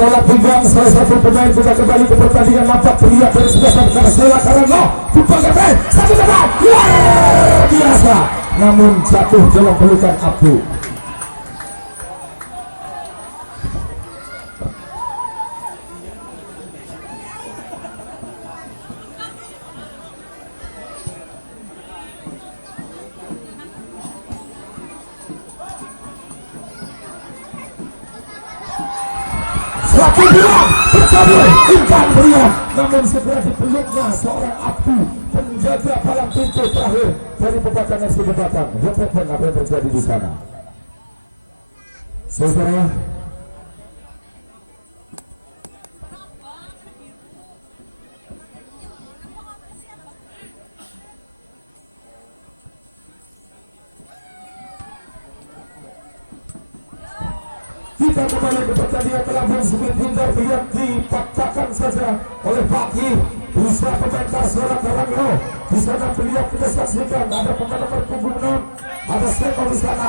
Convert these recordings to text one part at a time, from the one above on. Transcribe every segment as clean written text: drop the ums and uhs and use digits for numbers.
bertolak pinggang salah satu pemain sudah kembali ke pertandingan. Nampak terlihat dari sebelah sana Karsela Karanglo dipakai satu tempat luar biasa, namun jatuh dalam pelukan Abdu. Satu bilang tercabut umpan berian, namun segera dipeluknya seorang Abdu, penjaga palang pintu terakhir dari pembatan FC Pembatan. Lihat apa yang terjadi di sana, saudara. Kita kembali ke pertandingan pelabuhan Subir Bundar. Lihat dipatahkan saja oleh Paki berusaha pemain Karsela Karanglo. Di sana terlihat kita saksikan ada pemain nomor punggung 6, ada Seko di sana.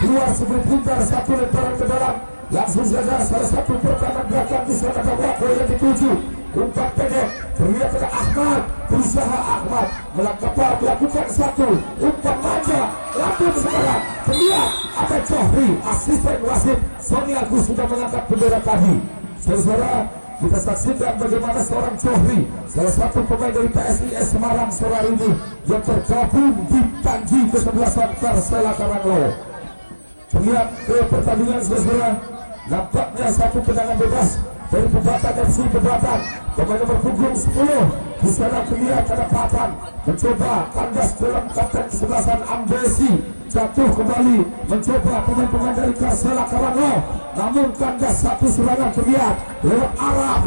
Keluar Subir Bundar, satu lemparan ke dalam, langsung saja salah satu pertahanan belakang di sana ada Wako yang dituju. Umpan pendek, terlihat ada Ahmad, berusaha Ahmad melangkah melakukan satu umpan manja, langsung sekarang terlihat ada Johri, asisten wasit Sony Agus sudah mengangkat bendera tadi. Saudara, kita saksikan bagaimana seorang Johri, salah satu pemain dari PSIS Semarang sore ini yang tergabung di tangki kesebelasan Karsela Karanglo. Terlihat ke pertandingan saudara, nampaknya satu tendangan bebas dari Pembatan FC Pembatan. Pemain nomor punggung 10 di sana terlihat ada Patan mencoba kandas dalam kapten kesebelasan Ambesi, jatuh kembali mencoba pemain-pemain dari Karsela Karanglo, namun kandas satu serangan terlihat lewat arah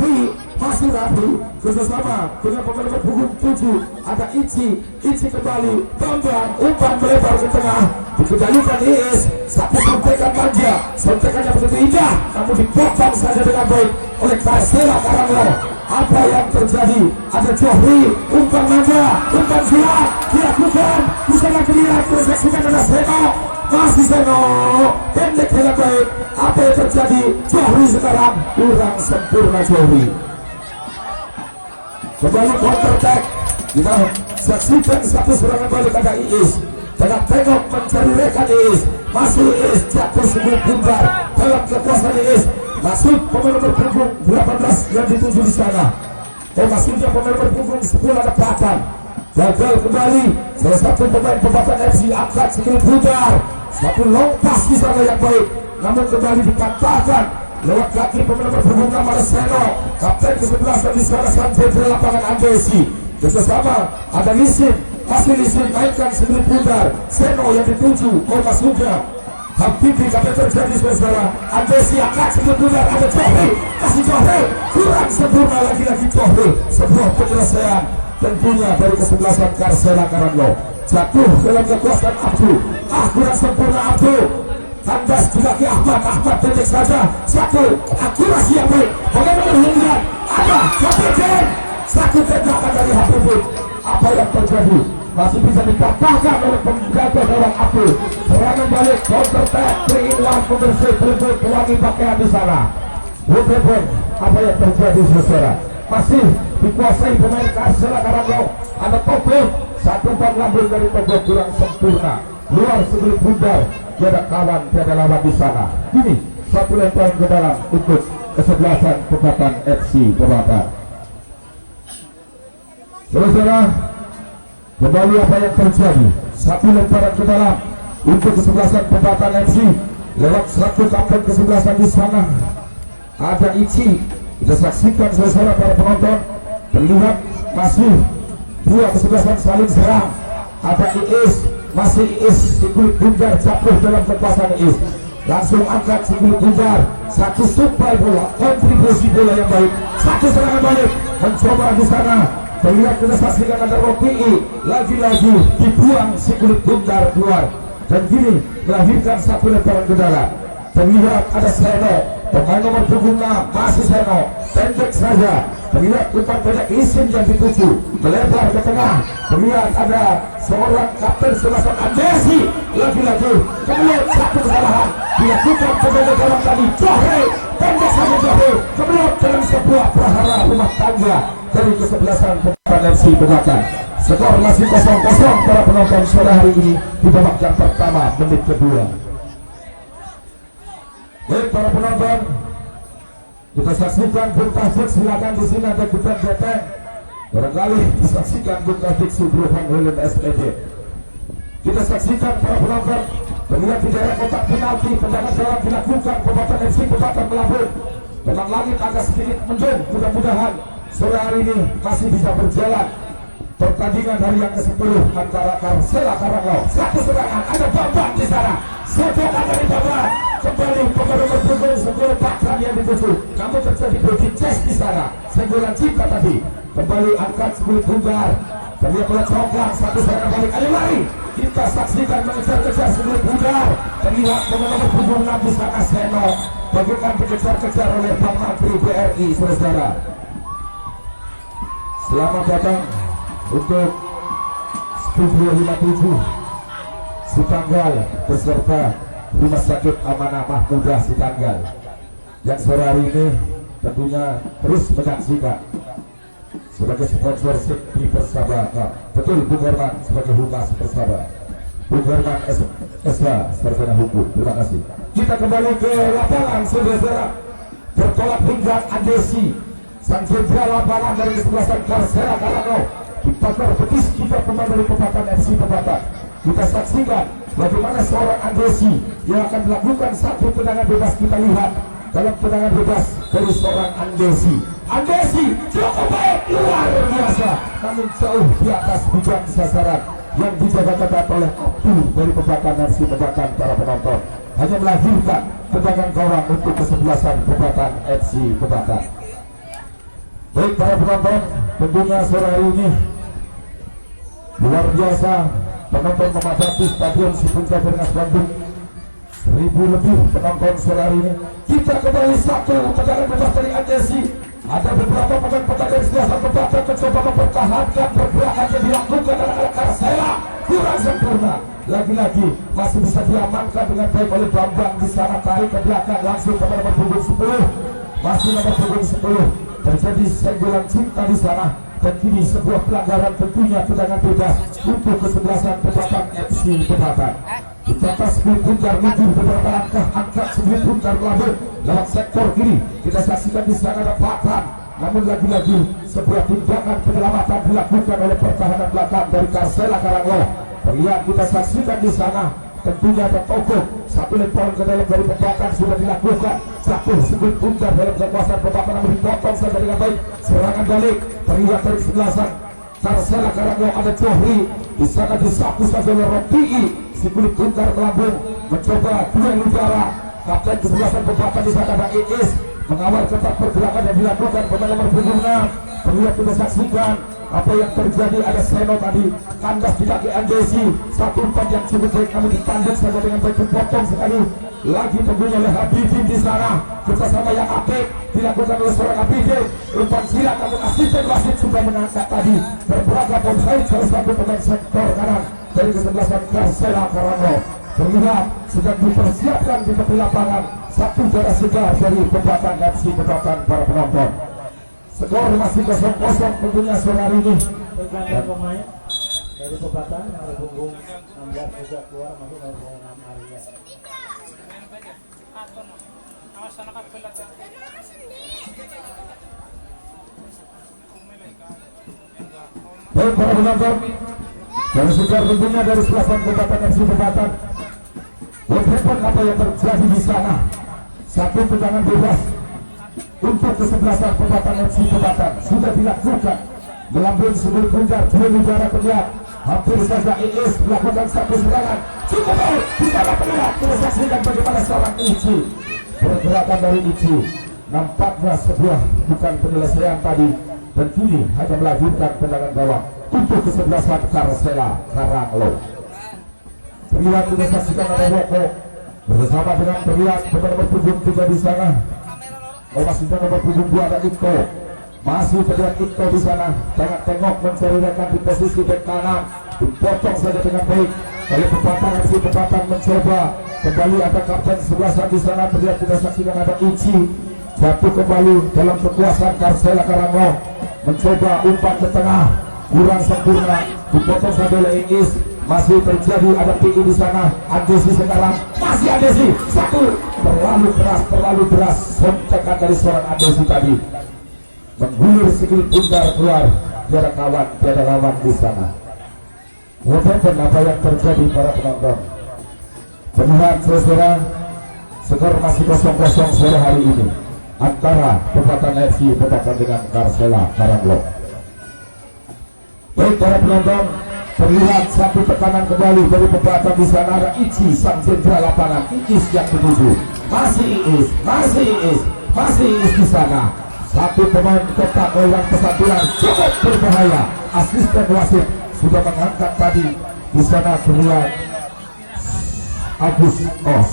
masih Rafi bersama dengan pemain nomor punggung 7 ada Ici kembali Bambang, umpan melebar ke tengah dikendalikan Iis, satu sontekan manja, sontekannya begitu indah namun dipotong saja dengan baik oleh Karsela Karanglo. Apa yang terjadi? Ada Johri, umpan manja, umpan siap dilakukan, bisa terlihat terseksikan ada Seno, masih Seno pendek dengan baik. Apa yang terjadi? Johri sekarang kurang sempurna. Johri kembali counter attack, kita saksikan satu serangan balik ada Iis, tengok mencari rekan Iis, masih Iis jatuh Subir Bundar dalam kekuasaan Iis. Masuk pemain nomor punggung 18 yang dituju di sana. Masuknya pemain nomor punggung 10 ada Patan. Gagal kembali salah satu pemain Pembatan FC angkat Subir Bundar. Satu long pass di sana yang baik, namun kembali dipatahkan lewat kaki pemain nomor punggung 6 ada Seno. Kapten ke-11 di sana sampai di lapangan Ambesi. Bersama ada Lisin, masih Lisin mainkan Subir Bundar. Seno yang dituju masuknya Habibie. Apa terjadi saudara? Ambesi angkat Subir Bundar, ada Johri, kasih Johri, kurang sempurna lagi-lagi Johri. Sebuah penyelesaian tentunya dari kesebelasan Karsela Karanglo, jatuh dalam kekuasaan Abdu. Kurang sempurna Abdu, kandas di kaki Ahmad pendek saja, satu akurasi yang baik. Bagaimana melihat ada Habibie, satu tembakan dari Habibie. Apa yang terjadi? Masih bisa dipatahkan oleh penjaga gawang Abdu. Serangan balik, counter attack, 3-in-1 pembersih peliput pewangi pakaian di sana. Wujudkan apa yang terjadi saudara? Masih dikuasai pemain Karsela Karanglo. Ada Togo, satu umpan lambung dari Togo kurang sempurna. Luar Subir Bundar, tiada kawan, tiada lawan di sana. Kini satu lemparan ke dalam untuk kesebelasan Pembatan FC Pembatan. Saudara, kembali apa yang terjadi? Satu lemparan ke dalam untuk kesebelasan Pembatan FC lewat satu kapten kesebelasan di sana ada Ici. Kita saksikan saudara para penonton, terlihat masih dua kesebelasan saling serang. Ada Iis, masih Iis, Subir Bundar jatuh dalam kekuasaan Iis. Langsung angkat Subir Bundar, satu supply bola, kontribusi bola yang baik, satu serangan balik, mencoba di sana. Terlihat kita saksikan ada Roki'i, lagi-lagi dibuang Subir Bundar keluar, dan kini melahirkan satu lemparan ke dalam. Terlihat ada Seno, pemain nomor punggung 6, masih Seno, pendek saja, terlihat umpan pendek Isin yang dituju melebar ke tengah, terlihat ada seorang kapten Sebastian Andesi lagi-lagi kemudian satu kesalahan dilakukan pemain gawang tadi Johre, pendek saja Johre kemudian dalam sebuah prahara rumah tangga dari kesebelasan pemain FC Pebakan. Skor masih 0-0 para penonton sore hari ini di babak yang pertama menit kedua. Baik para penonton, kita saksikan Bung Taufik, silakan di sini ada kita datang. Barangkali disaksikan Bung Taufik Subrohan Holland SPD. Kita saksikan para penonton, terlihat di daerah kotak penalti tendangan gawang dilakukan Pebakan FC Pebakan melabur. Memang langit agak sedikit mendung, mudah-mudahan sore hari ini masih bisa berjalan pertandingan hari yang ke-10 antara Persela Karanggau. Satu serangan, ada Bambang di sana. Serangan dari Bambang. Kembali pemain nomor punggung sebelum Pakran yang dituju. Kamu terjadi body chest di sana. Senggolan cinta tadi. Kembali angkat sebelum bundar. Terlihat oleh Coklang, satu serangan balik. Ada lari. Kita saksikan mengejar-kejar sebelum bundar. Terlihat pemain nomor punggung 6 di sana Seno. Bagaikan dikejar-kejar oleh Bang Menteri BRI, saudara. Selamat datang untuk Studio 57 Sitanggal beserta Rumah Sakit Amanah Mahmudah Sitanggal yang sore hari ini tentunya terus menyaksikan sebagai sponsor di Persahabatan. Betul, Bung Herman sebagai humas Persahabatan, Bung Herman SH Sarjana Hukum. Terima kasih. Kita kembali ke lapangan, saudara. Bertolak hingga Andesi, sang jenderal lapangan dari kesebelasan Persela Karanggau. Dipakar betis juga pemain dari Pebakan FC Pebakan. Kita saksikan bagaimana seorang Andesi yang akan melakukan satu tendangan bebas. Kita lihat dalam tendangan bebas dari seorang Andesi. Andesi cukup baik, luar biasa, namun jauh di atas bidang sasaran yang dijaga ketat oleh Abdul dari Pebakan FC Pebakan. Para penonton hanya melahirkan tendangan gawang untuk kesebelasan Pebakan FC Pebakan. Baik para penonton, tentunya sore hari ini luar biasa penonton memadati Stadion Sipunca Bernas Bandung. 1000 lebih penonton sore hari ini. Kita kembali satu tendangan bebas dari Andesi. Ada beberapa pemain dari Sebastian Pebakan mencoba mempertahankan pergerakan yang dilakukan oleh Persela kurang sempurna. Lagi-lagi masih bisa diamankan dengan baik oleh Bambang di sana, tarik ke belakang langsung kepada nomor punggung 10. Masih nomor punggung 10. Terjadi senggolan cinta di sana. Dan kini sebuah pelanggaran tentunya tendangan bebas untuk kesebelasan Pebakan FC Pebakan. Dicatat sebelum bundar menuju beberapa langkah, angkat sebelum bundar melabur lewat sektor kiri. Kita saksikan di sana ada Pakran. Namun lagi-lagi sebuah tindakan penyelamatan dilakukan oleh pertahanan belakang dari Persela Karanggau. Terlihat kita saksikan di sana tentunya ada Toko. Satu lemparan ke dalam dari Pebakan sudah dilakukan. Jatuh sebelum bundar dalam kekuasaan Pebakan, namun dipotong saja dengan baik. Serangan balik terlihat dari sebelasan Persela Karanggau ada Johri. Di sana disapu saja oleh Roti'i. Si kulit bundar melambung mencoba duel udara. Kapten kesebelasan Pebakan di sana ada Iis mengawal ketat pergerakan yang dilakukan pemain nomor punggung 6. Terlihat kita saksikan apa yang terjadi. Ada Seno tadi kandas di kaki Andesi, satu umpan yang cukup baik namun ditanduk saja dengan baik, dipotong sekali lagi tentunya oleh Habibin di sana. Kerjasama yang apik dilakukan oleh seorang Habibin, umpan silat namun asisten wasit sudah mengangkat tadi berberagam onside salah satu pemain sektor kanan dari kesebelasan Persela Karanggau. Terlihat sedang dipersiapkan di tepi lapangan satu darah segar dari Pebakan FC Pebakan. Para penonton, skor masih 0-0 tentunya sore hari ini. Pergantian pemain dari Pebakan yang ada punggung 16 juga keluar masuk dari punggung 6 Arya. Baik para penonton, dan segar tentunya dari sebelasan Pebakan FC Pebakan. Lihat apa yang terjadi di sana. Satu tendangan bebas untuk kesebelasan Pebakan FC Pebakan sudah dilakukan. Melambung sebelum bundar duel udara terlihat. Hampir saja Iis melakukan satu serangan. Cukup baik di sana terlihat. Kita saksikan bagaimana seorang Ici. Pergerakan dari Ici nampaknya sebuah bukan penyelesaian tadi. Dan kini hanya melahirkan tendangan gawang untuk kesebelasan Persela Karanggau. Terlihat kita saksikan ada Woko bersama dengan terlihat pemain nomor punggung 3 di sana. Masih nomor punggung 2 ada Iko. Masih terlihat Ito di sana, tengok mencari rekan di posisi bek kanan, dipotong saja dengan baik. Oleh Pepatang FC Pepatang mencoba kembali, ada kapten 11 di sana, terlihat kita saksikan ada Ichi jatuh kembali dalam kekuasaan Karsela Karanglo, mencoba umpan ke tengah, kurang sempurna, dipotong saja oleh Ingis. Masih terjadi ada PI di sana, Andesi sekarang, masih Andesi, satu, terlalu keras, sontekan dari seorang Andesi tadi, menggulir sikit bundar keluar, tiada lawan di sana. Walaupun apa yang terjadi para penonton, penilaian saudara, skor masih 0-0 sore hari ini antara Pepatang FC Pepatang dengan Karsela Karanglo. Baik para penonton, terlihat satu tekanan kembali dari Pepatang di sana, ada Ichi sang jenderal lapangan, Iis yang menuju, masih Iis di sana. Satu pemain kotak oleh Pesatuan cukup berbahaya. Asisten wasit sudah mengangkat tadi di sana, terlihat Agus,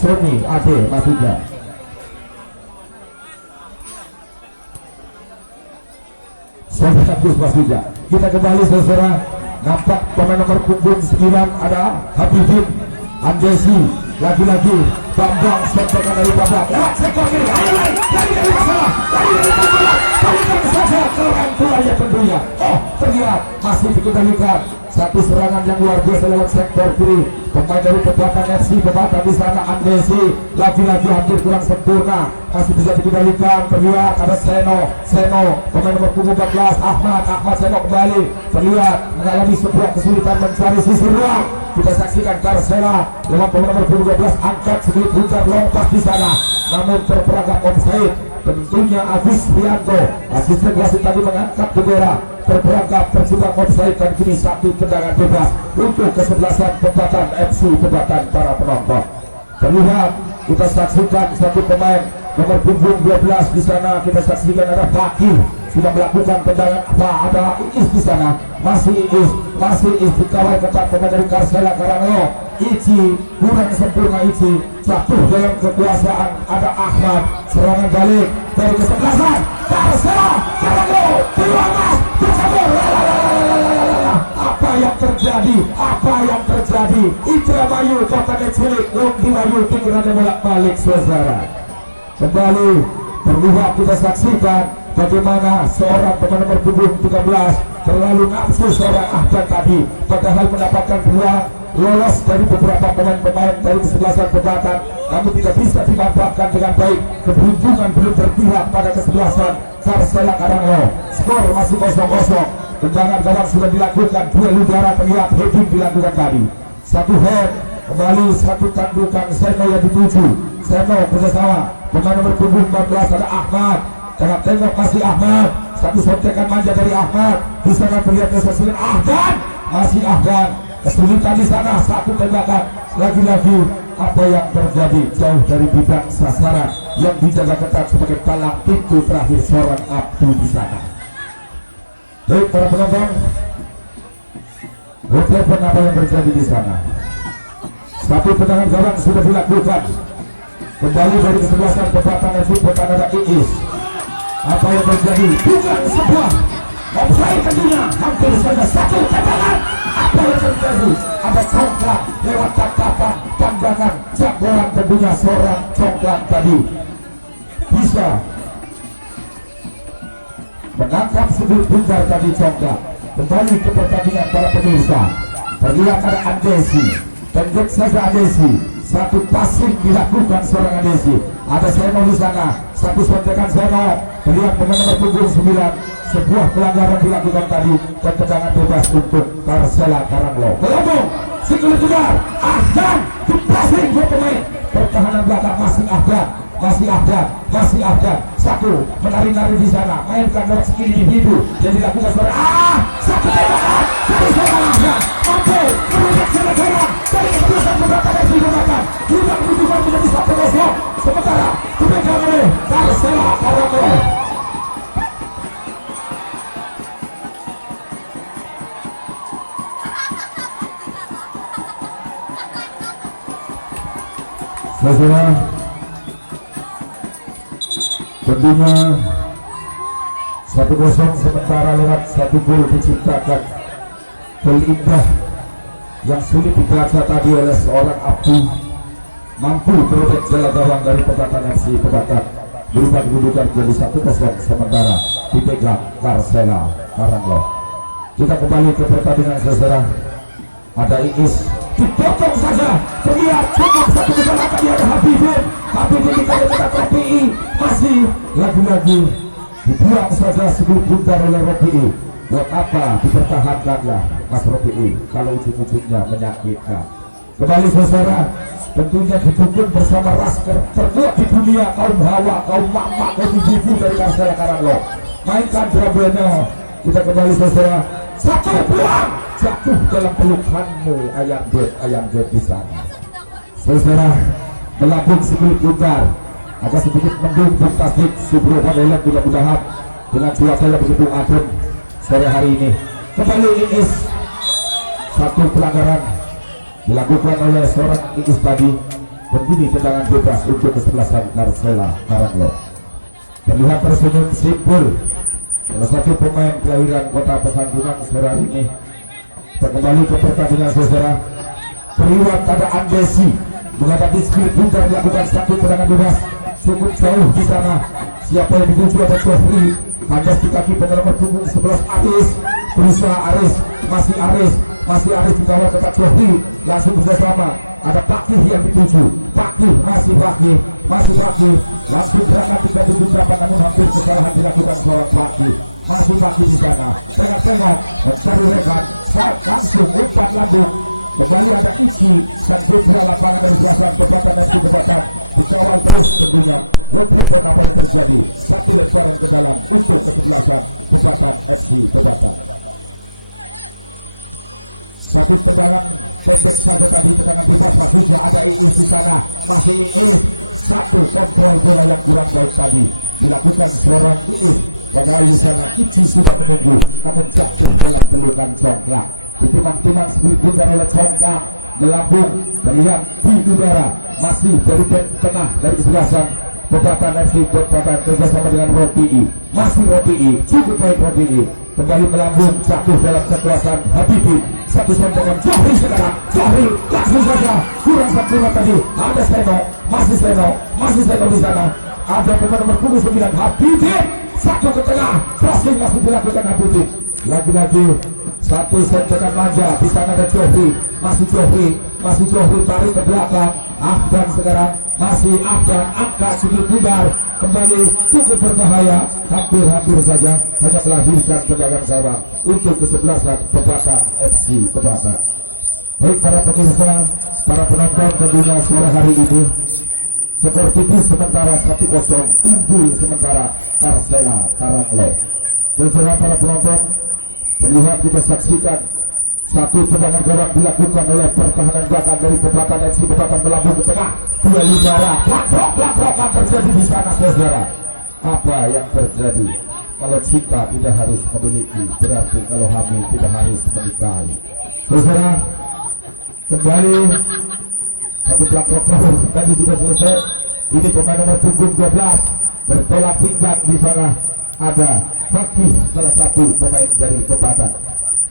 Sony Ade maksudnya. Sony Agus maksudnya. Kita kembali saudara, nampak pemain nomor punggung 9 ada Habibin, Andesi, lagi-lagi Bambang sontekan dari babak. Sekor kiri, dari masalah, balikan saja ke orang tuanya tentunya. Terlihat masih dikendalikan. Satu serangan yang luar biasa lewat sektor kiri. Pemain dari Pepatang FC Pepatang di sana, Andesi, lagi-lagi hampir kurang sempurna, masih bisa dikendalikan. Terlihat ada Seno, pemain nomor punggung 14, Ahmad Seno kembali. Terlihat mengalami sebuah kesulitan mencari sisi ruang. Kita saksikan Karsela lewat pemain nomor punggung 12, angkat sedikit putar lompat di sana, namun terperangkap offside. Tentunya Agus Rianto, asisten wasit tadi mengangkat bendera, terperangkap terjebak offside, dan kini satu tendangan bebas untuk kesebelasan Pepatang FC Pepatang para penonton. Terlihat kita saksikan satu pemain nomor punggung 12 di sana, kita saksikan ada Fakir sudah melakukan tendangan, ada Iis di sana, masih Iis dikawal ketat pemain dari Karsela Karanglo. Ichi kurang sempurna, Ichi jatuh dalam kekuasaan, ada Ahmad, serangan balik dari kesebelasan Karsela Karanglo, peluang mas, apa yang terjadi? Indramayu kotanya cilik, Lumdiwayu pikirannya bolak-balik saudara. Kembali terlihat kita saksikan bagaimana seorang pemain nomor punggung 13 terlalu nafsu seorang Ahmad tadi, padahal mendapatkan peluang lolos dari beberapa pemain dari kesebelasan Pepatang, namun tidak bisa dimanfaatkan dengan baik. Keberuntungan belum berpihak pada kesebelasan Karsela Karanglo. Skor masih 0-0. Tendangan gawang sudah dilakukan, duel udara terlihat heading dilakukan tadi. Satu head kembali, satu tandukan Seno yang dituju. Seno bersama pemain nomor punggung 14 ada Ahmad. Tengok masih Ahmad, satu sontekan manja dari Ahmad. Di sana terlihat kesulitan Ahdan, masih Ahdan, kesulitan di sana, satu tembakan. Lagi-lagi apa yang terjadi jauh dari bidang sasaran yang dijaga ketat sebagai palang pintu terakhir seorang Abdu di sana. Baik para penonton, telepon apa yang terjadi di sana. Satu tendangan gawang sudah dilakukan kembali dari kesebelasan Pepatang FC Pepatang ada Iis. Apa yang terjadi? Bukan sebuah offside tentunya, hampir saja satu tendangan. Apa yang terjadi? Ada congklak lewat tatapan pandangan jagoan tentunya, seorang congklak tadi bisa menangkap sudut bundar tadi congklak. Kembali ke pertandingan para pemirsa, terlihat ada Andesi, tentu saja Andesi, satu passing dilakukan seorang Andesi. Ada Seno di sana, satu sontekan Seno, terlihat pemain nomor punggung 9, sebuah pelanggaran dilakukan tadi, dan tendangan bebas untuk Karsela Karanglo. Melambung, sikul keluar, Ahdan, di passing dua pemain, pertahanan belakang masih Ahdan, satu menari-nari di sana, mainkan lewat skill individu yang dilakukan seorang satu tembakan dari seorang Ahdan, mampu merujuk seorang dari kesebelasan Pepatang FC Pepatang, juga menunjukkan menjadi 1-0. Sementara dipegang oleh Karsela Karanglo. Saudara, tentunya 1-0 sementara lewat 1 gol diciptakan. Gol indah yang sulit dibaca tadi oleh seorang Abdu, mampu terobek jala gawang dari Pebatan FC Pebatan, berubah kedudukan jadi 1-0 sementara dipegang Karsela Karanglo. Kita kembali ke pertandingan saudara. Ada Iis dipotong saja, terlihat cukup satu kesalahan tadi ada Habibin. Habibin dikali kita Ropi'i, masih lagi-lagi dibuang saja sebelum bundar oleh Ropi'i. Buat apa dipertahankanlah Mas Ropi'i kalau ujung-ujungnya menyakitkan. Kembali saudara, tentunya didukung bersama rasker terkuat di dunia, kaum hawa, kaum mama, kaum ibu dari Karsela Karanglo. Mainkan drabelnya. Kita kembali saudara, satu buang jatuh dalam pelukanmu ayam jet di sana. Saudara, melambung sebelum bundar, agak sedikit mendung di Tasik Subro Padahal, mudah-mudahan dengan cuaca yang begitu adem sore hari ini. Kembali Iis, satu pelanggaran dilakukan oleh seorang Iis tadi. Begini tendangan bebas untuk kesebelasan Karsela Karanglo. Terlihat tersenyum simpul salah satu pemain kelahiran kota Pesanggerahan sore hari ini. Kita kembali ke pertandingan saudara. Periwat ada Andesi menghadapi Spirit Bundar melakukan satu tendangan bebas cukup jauh di sana. Siapa yang dituju ada Jofri, kandas di kaki penyelamat punggung 11 Aris, berusaha Aris, masih Aris dikawal ketat Jofri, langsung bersama ada Pakih yang dituju, Pakih masih Pakih, langsung berangkat 37 namun hampir kesalahan dilakukan seorang Pakih. Masih Pakih di sana, tengok mencari rekan, saat langsung umpan lambung. Kembali ada Ici, sang putra lapangan dari sebelah Pebatan FC Pebatan, dikawal terus tentunya. Lihat apa yang terjadi, satu lemparan ke dalam untuk kesebelasan Pebatan FC Pebatan. Satu tendangan pendek saja tadi, tendangan bebas maksudnya. Ada Iis di sana, masih Iis. Satu kontrol bola yang kurang baik tadi dilakukan seorang Iis. Padahal di sana Ici sudah menunggu, namun jatuh dalam pelukan Congklak. Ditimang-timang Spirit Bundar oleh Congklak, melambung terlihat di udara. Masih dari tengah dari kesebelasan Pebatan FC Pebatan bersama dengan Ropi'i. Masih Ropi'i, cukup baik Ropi'i. Kembali melambung, jatuh dalam kekuasaan Habibin. Satu sentengan Johri sekarang, Johri langsung saja kurang sempurna tadi. Ada Steno, masih Steno di sana. Ada pemain nomor punggung 9 Habibin, satu ke tengah, crossing masih dilakukan Habibin. Lagi-lagi satu sentengan manja di sana ada Johri, masih Johri tarik ke belakang. Afgan sekarang, masih Afgan angkat Spirit Bundar kembali cukup berbahaya, hampir saja hanya melahirkan pedagang sawang untuk kesebelasan Pebatan FC Pebatan. Baik para pemirsa, para penonton tentunya sore hari ini skor tipis sementara 1-0 unggul sementara Karsela Karanglo. Saudara para penonton, terlihat kita saksikan satu tendangan gawang dilakukan oleh pertahanan belakang dari Pebatan FC Pebatan melambung ke tengah. Dua lidara, blak-blok terjadi di sana saudara. Apa yang terjadi? Kalau cinta tidak harus memiliki, berarti kalau hamil tidak harus menikahi. Saudara, kembali satu blak-blok tadi sudah selesai. Ini pemain nomor punggung 12 bertolak pinggang di sana. Ada Fakih, salah satu pemain dari Pebatan.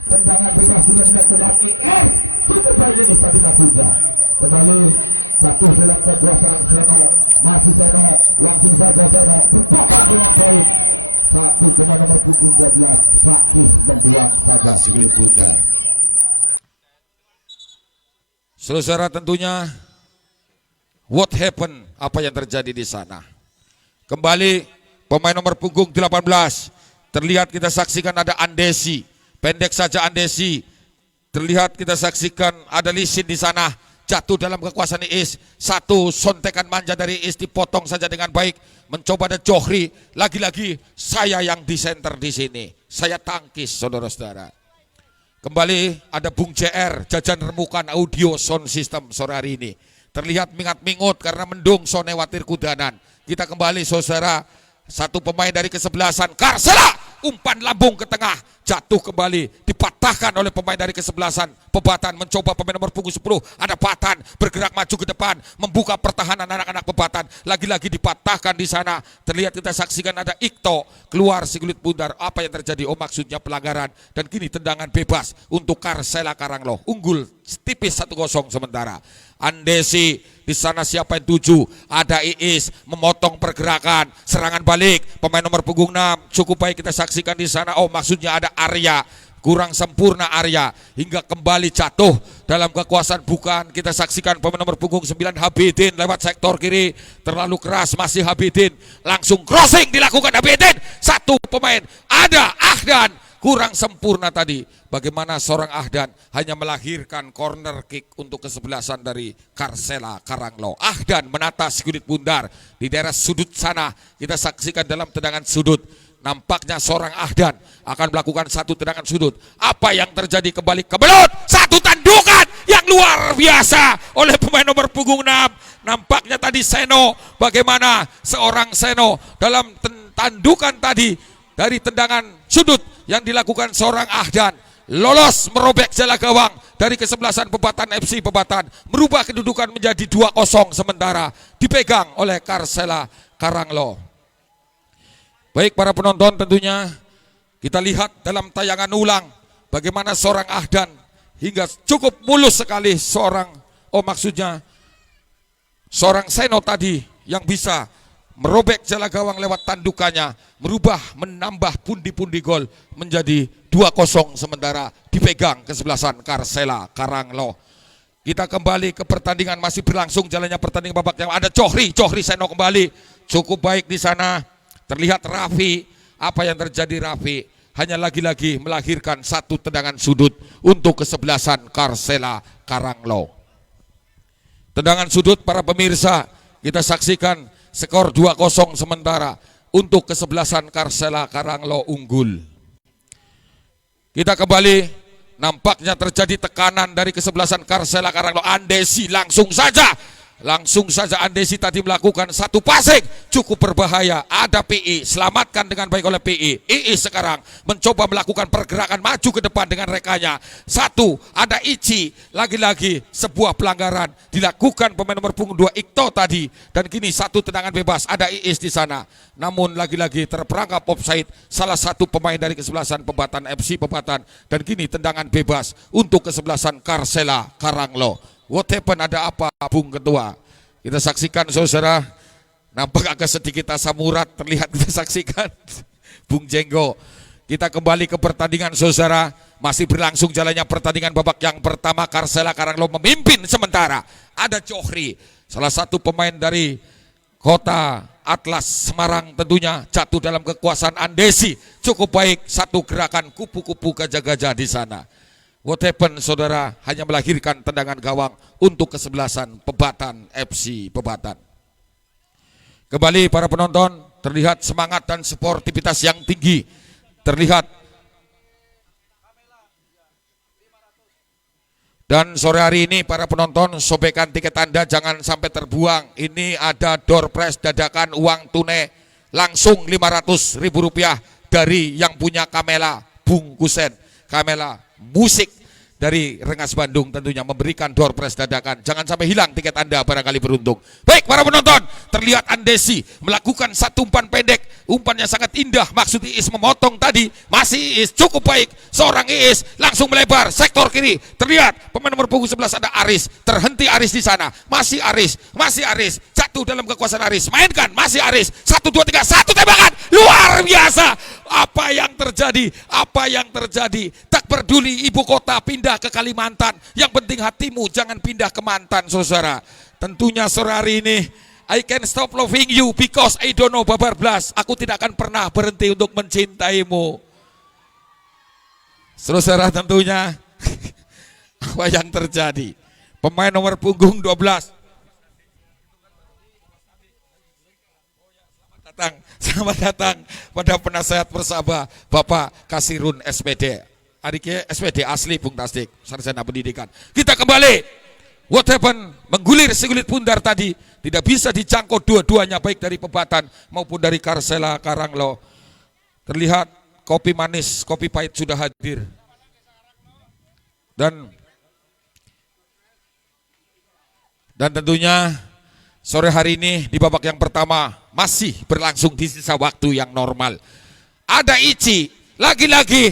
Tendangan bebas sudah dilakukan Iis, cukup baik ini tadi maksudnya. Kembali jatuh dalam kekuasaan Seno, masih Seno, langsung saja Seno berpotong dengan baik. Satu pemain nomor punggung 12 Fakih membuang saja Spirit Bundar. Saudara, tentunya what happened, apa yang terjadi di sana. Kembali pemain nomor punggung 18 terlihat kita saksikan ada Andesi. Pendek saja Andesi. Terlihat kita saksikan ada Lisin di sana. Jatuh dalam kekuasaan Iis. Satu sontekan manja dari Iis dipotong saja dengan baik. Mencoba ada Johri. Lagi-lagi saya yang di center di sini. Saya tangkis saudara-saudara. Kembali ada Bung CR, jajan remukan audio sound system sore hari ini. Terlihat mingat-mingut karena mendung sonewatir kudanan. Kita kembali saudara. Satu pemain dari kesebelasan Karsela umpan lambung ke tengah, jatuh kembali, dipatahkan oleh pemain dari kesebelasan Pebatan. Mencoba pemain nomor punggung 10, ada Patan bergerak maju ke depan, membuka pertahanan anak-anak Pebatan, lagi-lagi dipatahkan di sana. Terlihat kita saksikan ada Ikto keluar sikulit pundar. Apa yang terjadi? Oh, maksudnya pelanggaran, dan kini tendangan bebas untuk Karsela Karanglo, unggul tipis 1-0 sementara. Andesi di sana siapa yang tuju? Ada Iis memotong pergerakan, serangan balik pemain nomor punggung 6. Cukup baik kita saksikan di sana. Oh, maksudnya ada Arya, kurang sempurna Arya hingga kembali jatuh dalam kekuasaan bukan. Kita saksikan pemain nomor punggung 9 Habidin lewat sektor kiri, terlalu keras masih Habidin, langsung crossing dilakukan Habidin. Satu pemain ada Ahdan, kurang sempurna tadi. Bagaimana seorang Ahdan hanya melahirkan corner kick untuk kesebelasan dari Karsela Karanglo. Ahdan menata sikulit pundar di daerah sudut sana. Kita saksikan dalam tendangan sudut. Nampaknya seorang Ahdan akan melakukan satu tendangan sudut. Apa yang terjadi? Kembali ke belut. Satu tandukan yang luar biasa oleh pemain nomor punggung 6. Nampaknya tadi Seno. Bagaimana seorang Seno dalam tandukan tadi dari tendangan sudut yang dilakukan seorang Ahdan, lolos merobek jala gawang dari kesebelasan Pebatan FC Pebatan, merubah kedudukan menjadi 2-0 sementara, dipegang oleh Karsela Karanglo. Baik para penonton, tentunya kita lihat dalam tayangan ulang bagaimana seorang Ahdan hingga cukup mulus sekali seorang Seno tadi yang bisa merobek jala gawang lewat tandukannya, merubah menambah pundi-pundi gol menjadi 2-0 sementara, dipegang kesebelasan Karsela Karanglo. Kita kembali ke pertandingan, masih berlangsung jalannya pertandingan babak yang ada Cohri Seno kembali, cukup baik di sana. Terlihat Raffi, apa yang terjadi Raffi? Hanya lagi-lagi melahirkan satu tendangan sudut untuk kesebelasan Karsela Karanglo. Tendangan sudut para pemirsa, kita saksikan skor 2-0 sementara untuk kesebelasan Karsela Karanglo unggul. Kita kembali, nampaknya terjadi tekanan dari kesebelasan Karsela Karanglo. Andesi langsung saja Andesi tadi melakukan satu passing cukup berbahaya. Ada PI, selamatkan dengan baik oleh PI. II sekarang mencoba melakukan pergerakan maju ke depan dengan rekannya. Satu, ada Ichi, lagi-lagi sebuah pelanggaran dilakukan pemain nomor punggung 2 Ikto tadi, dan kini satu tendangan bebas. Ada Iis di sana, namun lagi-lagi terperangkap offside salah satu pemain dari kesebelasan Pebatan FC Pebatan, dan kini tendangan bebas untuk kesebelasan Karsela Karanglo. What happened? Ada apa, Bung Ketua? Kita saksikan saudara, nampak agak sedikit asam urat terlihat, kita saksikan Bung Jenggo. Kita kembali ke pertandingan saudara, masih berlangsung jalannya pertandingan babak yang pertama. Karsela Karanglo memimpin sementara. Ada Cohri, salah satu pemain dari Kota Atlas Semarang, tentunya jatuh dalam kekuasaan Andesi. Cukup baik satu gerakan kupu-kupu gajah-gajah di sana. What happened saudara? Hanya melahirkan tendangan gawang untuk kesebelasan Pebatan FC Pebatan. Kembali para penonton, terlihat semangat dan sportivitas yang tinggi. Terlihat. Dan sore hari ini para penonton, sobekan tiket Anda jangan sampai terbuang. Ini ada door prize dadakan uang tunai langsung Rp500.000 dari yang punya Kamela bungkusan. Kamela musik dari Rengas Bandung tentunya memberikan door prize dadakan. Jangan sampai hilang tiket Anda barangkali beruntung. Baik para penonton, terlihat Andesi melakukan satu umpan pendek, umpannya sangat indah. Maksud Iis memotong tadi, masih Iis cukup baik. Seorang Iis langsung melebar sektor kiri. Terlihat pemain nomor punggung 11 ada Aris, terhenti Aris di sana. Masih Aris, jatuh dalam kekuasaan Aris. Mainkan, masih Aris. 1 2 3, satu tembakan luar biasa. Apa yang terjadi? Tak peduli ibu kota pindah ke Kalimantan, yang penting hatimu jangan pindah ke mantan saudara. Tentunya sore hari ini I can stop loving you because I don't know babar blas. Aku tidak akan pernah berhenti untuk mencintaimu. Saudara, tentunya apa yang terjadi? Pemain nomor punggung 12. Selamat datang pada penasehat bersama Bapak Kasirun SPD. Adiknya SPD asli Bung Tasdik, sarjana pendidikan. Kita kembali. What happened? Menggulir sekulit pundar tadi, tidak bisa dijangkau dua-duanya baik dari Pebatan maupun dari Karsela Karanglo. Terlihat kopi manis, kopi pahit sudah hadir. Dan tentunya sore hari ini di babak yang pertama masih berlangsung di sisa waktu yang normal. Ada Ici, lagi-lagi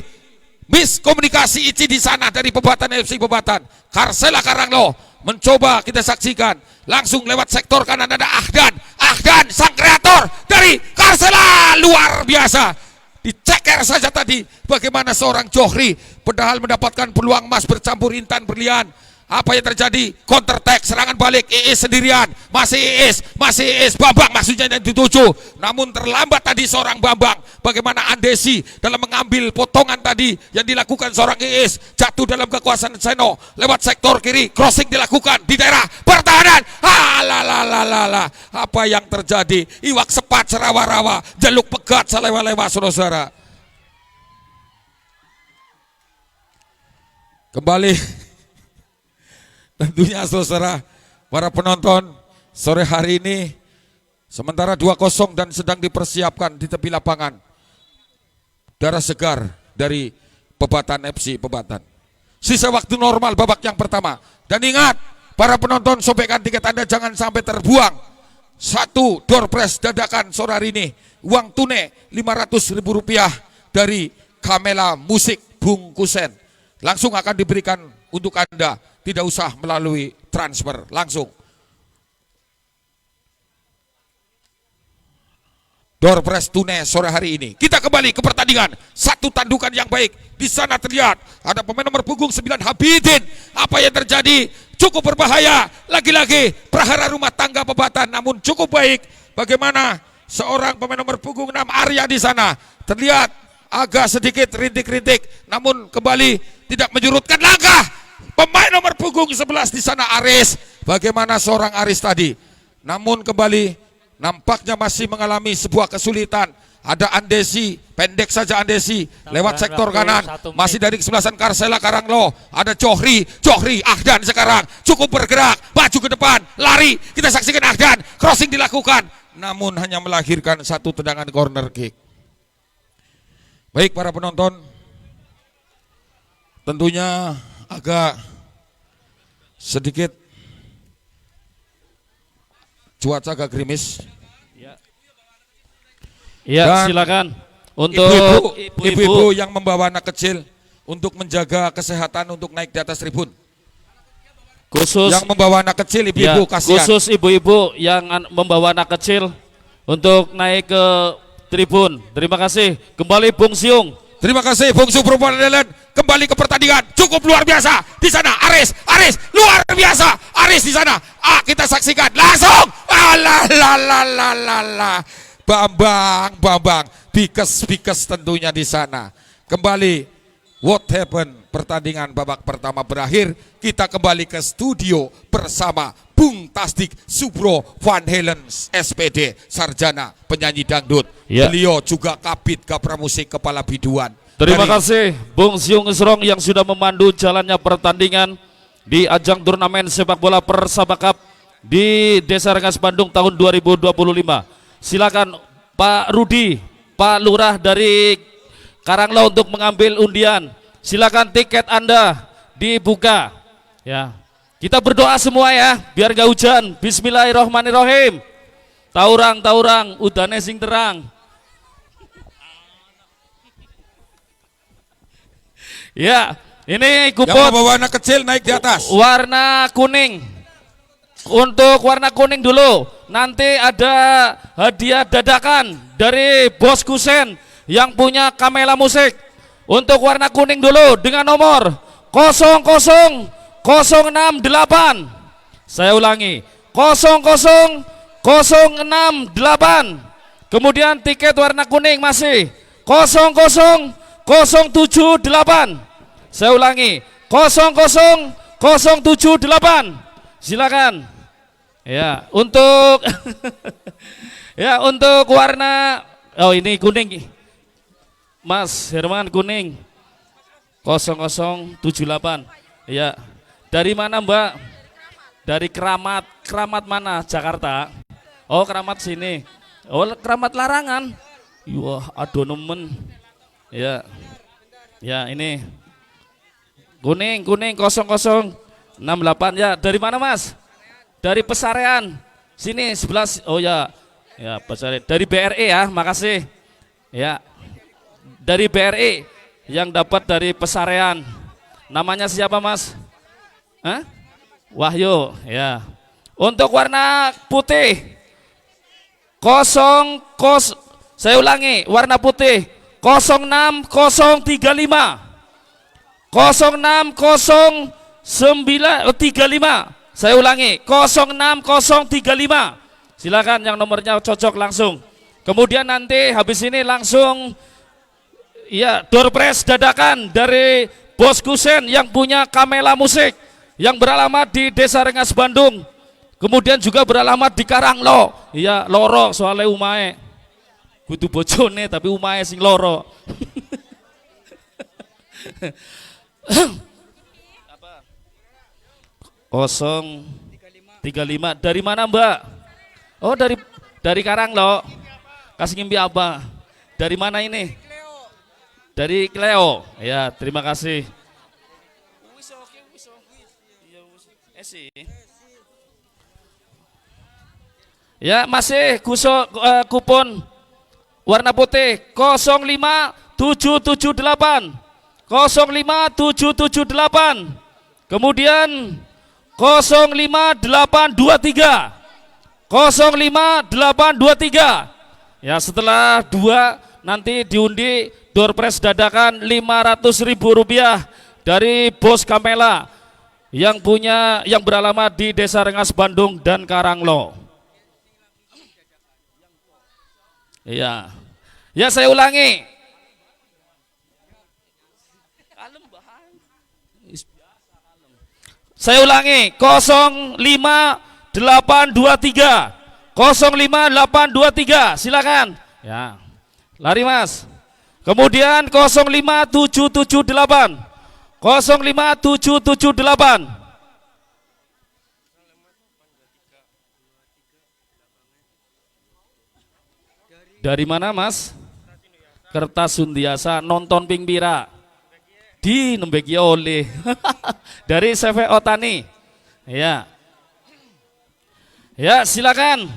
miskomunikasi Ici di sana dari Pebatan FC Pebatan. Karsela Karanglo mencoba kita saksikan langsung lewat sektor kanan ada Ahdan sang kreator dari Karsela, luar biasa. Diceker saja tadi bagaimana seorang Johri padahal mendapatkan peluang emas bercampur intan berlian. Apa yang terjadi? Counter attack, serangan balik, Iis sendirian, masih Iis, Bambang maksudnya yang dituju, namun terlambat tadi seorang Bambang. Bagaimana Andesi dalam mengambil potongan tadi yang dilakukan seorang Iis, jatuh dalam kekuasaan Seno, lewat sektor kiri, crossing dilakukan di daerah pertahanan. Apa yang terjadi? Iwak sepat serawa-rawa, jaluk pegat selewa-lewa saudara. Kembali tentunya saudara, para penonton sore hari ini sementara 2-0 dan sedang dipersiapkan di tepi lapangan. Darah segar dari Pebatan FC Pebatan. Sisa waktu normal babak yang pertama. Dan ingat, para penonton, sobekkan tiket Anda jangan sampai terbuang. 1 door prize dadakan sore hari ini. Uang tunai Rp500.000 dari Kamela Musik Bungkusen. Langsung akan diberikan untuk Anda. Tidak usah melalui transfer, langsung. Door prize tunai sore hari ini. Kita kembali ke pertandingan. Satu tandukan yang baik. Di sana terlihat ada pemain nomor punggung 9 Habibin. Apa yang terjadi? Cukup berbahaya. Lagi-lagi prahara rumah tangga Pebatan, namun cukup baik. Bagaimana seorang pemain nomor punggung 6 Arya di sana terlihat agak sedikit rintik-rintik, namun kembali tidak menyurutkan langkah. Pemain nomor punggung 11 di sana Aris. Bagaimana seorang Aris tadi? Namun kembali nampaknya masih mengalami sebuah kesulitan. Ada Andesi, pendek saja Andesi lewat sektor kanan. Masih dari kesebelasan Karsela Karanglo. Ada Johri Ahdan sekarang cukup bergerak, maju ke depan, lari. Kita saksikan Ahdan, crossing dilakukan, namun hanya melahirkan satu tendangan corner kick. Baik para penonton, tentunya agak sedikit cuaca agak gerimis. Ya, silakan untuk ibu-ibu yang membawa anak kecil untuk menjaga kesehatan untuk naik di atas tribun. Khusus yang membawa anak kecil ibu-ibu kasihan. Khusus ibu-ibu yang membawa anak kecil untuk naik ke tribun. Terima kasih. Kembali Bung Siung. Terima kasih Bungsu Propadelan, kembali ke pertandingan cukup luar biasa di sana. Aris luar biasa, Aris di sana. Kita saksikan langsung. Bambang bikes tentunya di sana. Kembali what happened, pertandingan babak pertama berakhir. Kita kembali ke studio bersama Bung Tasdik Subro Van Halen SPD, sarjana penyanyi dangdut. Beliau juga kabit Kapramusik kepala biduan. Terima kasih Bung Siung Isrong yang sudah memandu jalannya pertandingan di ajang turnamen sepak bola Persaba Cup di Desa Rengas Bandung tahun 2025. Silakan Pak Rudi, Pak Lurah dari Karanglo untuk mengambil undian. Silakan tiket Anda dibuka. Ya, kita berdoa semua ya, biar gak hujan. Bismillahirrohmanirrohim. Taurang udane sing terang. Ya, ini kupon yang membawa anak kecil naik di atas. Warna kuning. Untuk warna kuning dulu. Nanti ada hadiah dadakan dari Bos Kusen yang punya Kamela Musik. Untuk warna kuning dulu dengan nomor 00068. Saya ulangi, 00068. Kemudian tiket warna kuning masih 00078. Saya ulangi, 00078. Silakan. Ya, untuk ya, untuk warna ini kuning. Mas Herman kuning 0078. Ya. Dari mana Mbak? Dari Keramat. Keramat mana? Jakarta. Oh, Keramat sini. Oh, Keramat Larangan. Wah, aduh nemen. Ya. Ya, ini. Kuning 0068 ya. Dari mana, Mas? Dari Pesarean. Sini 11. Oh ya. Ya, Pesarean. Dari BRI ya, makasih. Ya. Dari BRI yang dapat dari Pesarean. Namanya siapa, Mas? Hah? Wahyu, ya. Untuk warna putih. Saya ulangi, warna putih 06035. 06035. Saya ulangi 06035. Silakan yang nomornya cocok langsung. Kemudian nanti habis ini langsung ya door prize dadakan dari Bos Kusen yang punya Kamela Musik yang beralamat di Desa Rengas Bandung. Kemudian juga beralamat di Karanglo. Iya, loro soalnya umae. Kudu bojone tapi umae sing loro. Apa? 035. Dari mana, Mbak? Oh, dari Karanglo. Kasih ngimpi apa? Dari mana ini? Dari Cleo. Ya, terima kasih. Ya, masih kupon warna putih 05778. 05778. Kemudian 05823. 05823. Ya, setelah dua nanti diundi door prize dadakan Rp500.000 dari Bos Kamela yang beralamat di Desa Rengas Bandung dan Karanglo. Iya. Ya, saya ulangi. Saya ulangi 05823. 05823. Silakan. Ya. Lari, Mas. Kemudian 05778. 05778. Dari mana, Mas? Kertasundiasa nonton ping pira? Di nembeki oleh. Dari CV Otani. Ya. Ya, silakan.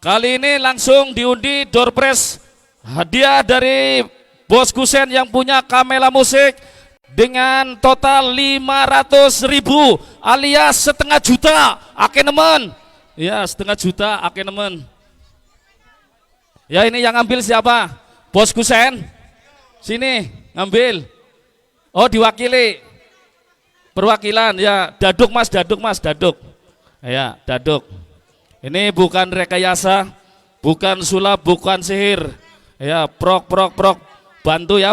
Kali ini langsung diundi door prize hadiah dari Bos Kusen yang punya Kamela Musik dengan total 500.000 alias setengah juta. Ake nemen. Ya, setengah juta ake nemen. Ya, ini yang ngambil siapa? Bos Kusen. Sini, ngambil. Oh, diwakili. Perwakilan ya, Daduk Mas, Daduk. Ya, Daduk. Ini bukan rekayasa, bukan sulap, bukan sihir. Ya, prok. Bantu ya.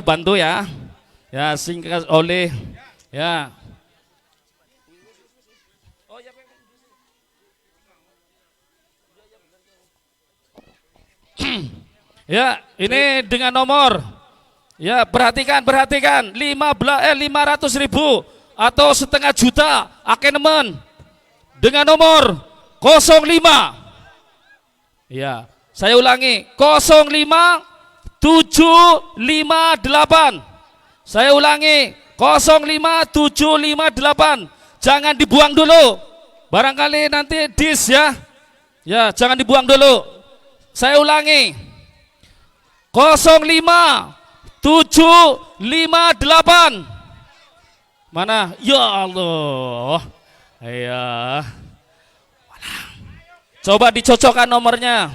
Ya, singkat oleh ya. Ya, ini dengan nomor. Ya, perhatikan 500.000 atau setengah juta ake nemen dengan nomor 05. Ya, saya ulangi 05758. Saya ulangi 05758. Jangan dibuang dulu. Barangkali nanti dis ya. Ya, jangan dibuang dulu. Saya ulangi 05758. Mana? Ya Allah. Ya. Coba dicocokkan nomornya.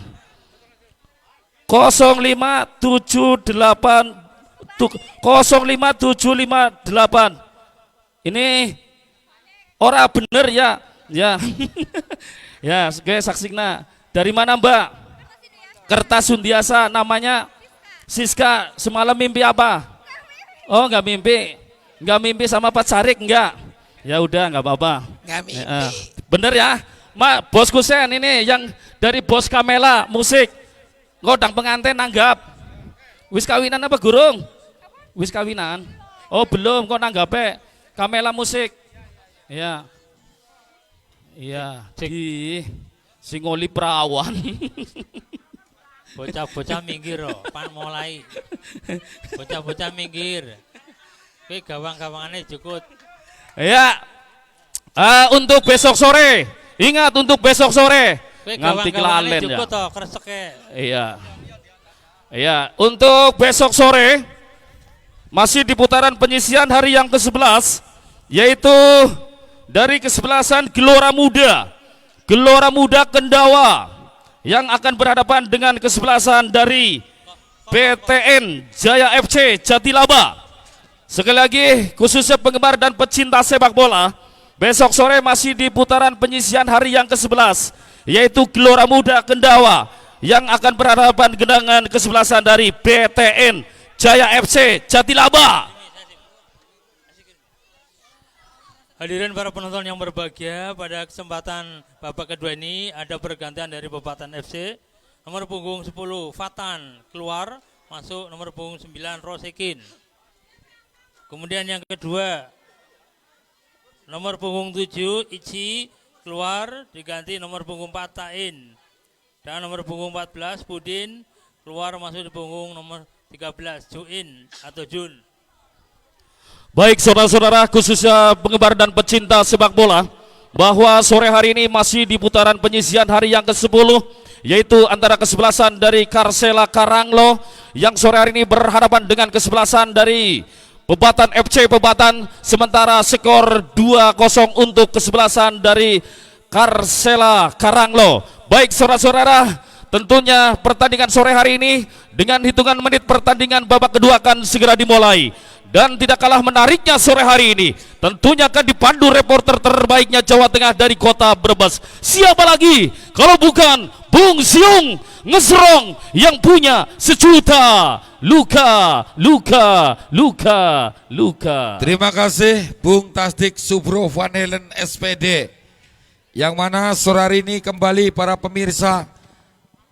05758. Ini ora bener ya. Ya. Ya, guys, saksina. Dari mana, Mbak? Kertasundiasa, namanya Siska. Semalam mimpi apa? Oh, enggak mimpi sama Pak Sarik, enggak? Ya udah, enggak apa-apa. Enggak mimpi. Bener ya? Bos Kusen ini yang dari Bos Kamela Musik. Ngodang pengantin nanggap. Wis kawinan apa gurung? Wis kawinan. Oh, belum, kok nanggape Kamela Musik. Ya. Iya, di Singoli perawan. Bocah-bocah minggir loh, pan mulai. Bocah-bocah minggir. Oke, gawang-gawangannya jukut. Ya. Untuk besok sore. Ingat untuk besok sore. Nganti kelalen ya. Jukut toh, kreseknya. Iya. Iya, untuk besok sore masih di putaran penyisian hari yang ke-11, yaitu dari kesebelasan Gelora Muda Kendawa yang akan berhadapan dengan kesebelasan dari PTN Jaya FC Jatilaba. Sekali lagi khususnya penggemar dan pecinta sepak bola, besok sore masih di putaran penyisian hari yang ke-11, yaitu Gelora Muda Kendawa yang akan berhadapan dengan kesebelasan dari PTN Jaya FC Jatilaba. Hadirin para penonton yang berbahagia, pada kesempatan babak kedua ini ada pergantian dari Pebatan FC. Nomor punggung 10 Fatan keluar, masuk nomor punggung 9 Rosekin. Kemudian yang kedua nomor punggung 7 Ichi keluar, diganti nomor punggung 4 Tain. Dan nomor punggung 14 Pudin keluar, masuk di punggung nomor 13 Juin atau Jun. Baik saudara-saudara, khususnya penggemar dan pecinta sepak bola, bahwa sore hari ini masih di putaran penyisian hari yang ke-10, yaitu antara kesebelasan dari Karsela Karanglo yang sore hari ini berhadapan dengan kesebelasan dari Pebatan FC Pebatan, sementara skor 2-0 untuk kesebelasan dari Karsela Karanglo. Baik saudara-saudara, tentunya pertandingan sore hari ini dengan hitungan menit pertandingan babak kedua akan segera dimulai. Dan tidak kalah menariknya sore hari ini tentunya akan dipandu reporter terbaiknya Jawa Tengah dari kota Brebes. Siapa lagi kalau bukan Bung Siung Ngesrong yang punya sejuta luka. Terima kasih Bung Tasdik Subro Van Helen SPD, yang mana sore hari ini kembali para pemirsa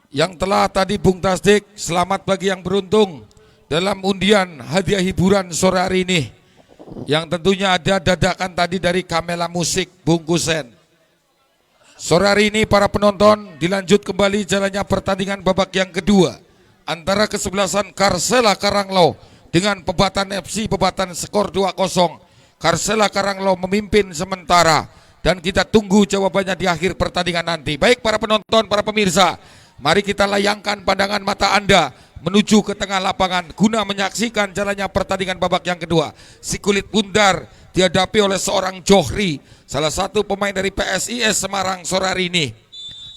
yang telah tadi Bung Tasdik, selamat bagi yang beruntung dalam undian hadiah hiburan sore hari ini, yang tentunya ada dadakan tadi dari Kamela Musik Bung Kusen. Sore hari ini para penonton, dilanjut kembali jalannya pertandingan babak yang kedua antara kesebelasan Karsela Karanglo dengan Pebatan FC Pebatan, skor 2-0. Karsela Karanglo memimpin sementara dan kita tunggu jawabannya di akhir pertandingan nanti. Baik para penonton, para pemirsa, mari kita layangkan pandangan mata Anda menuju ke tengah lapangan guna menyaksikan jalannya pertandingan babak yang kedua. Si kulit bundar dihadapi oleh seorang Johri, salah satu pemain dari PSIS Semarang sore hari ini.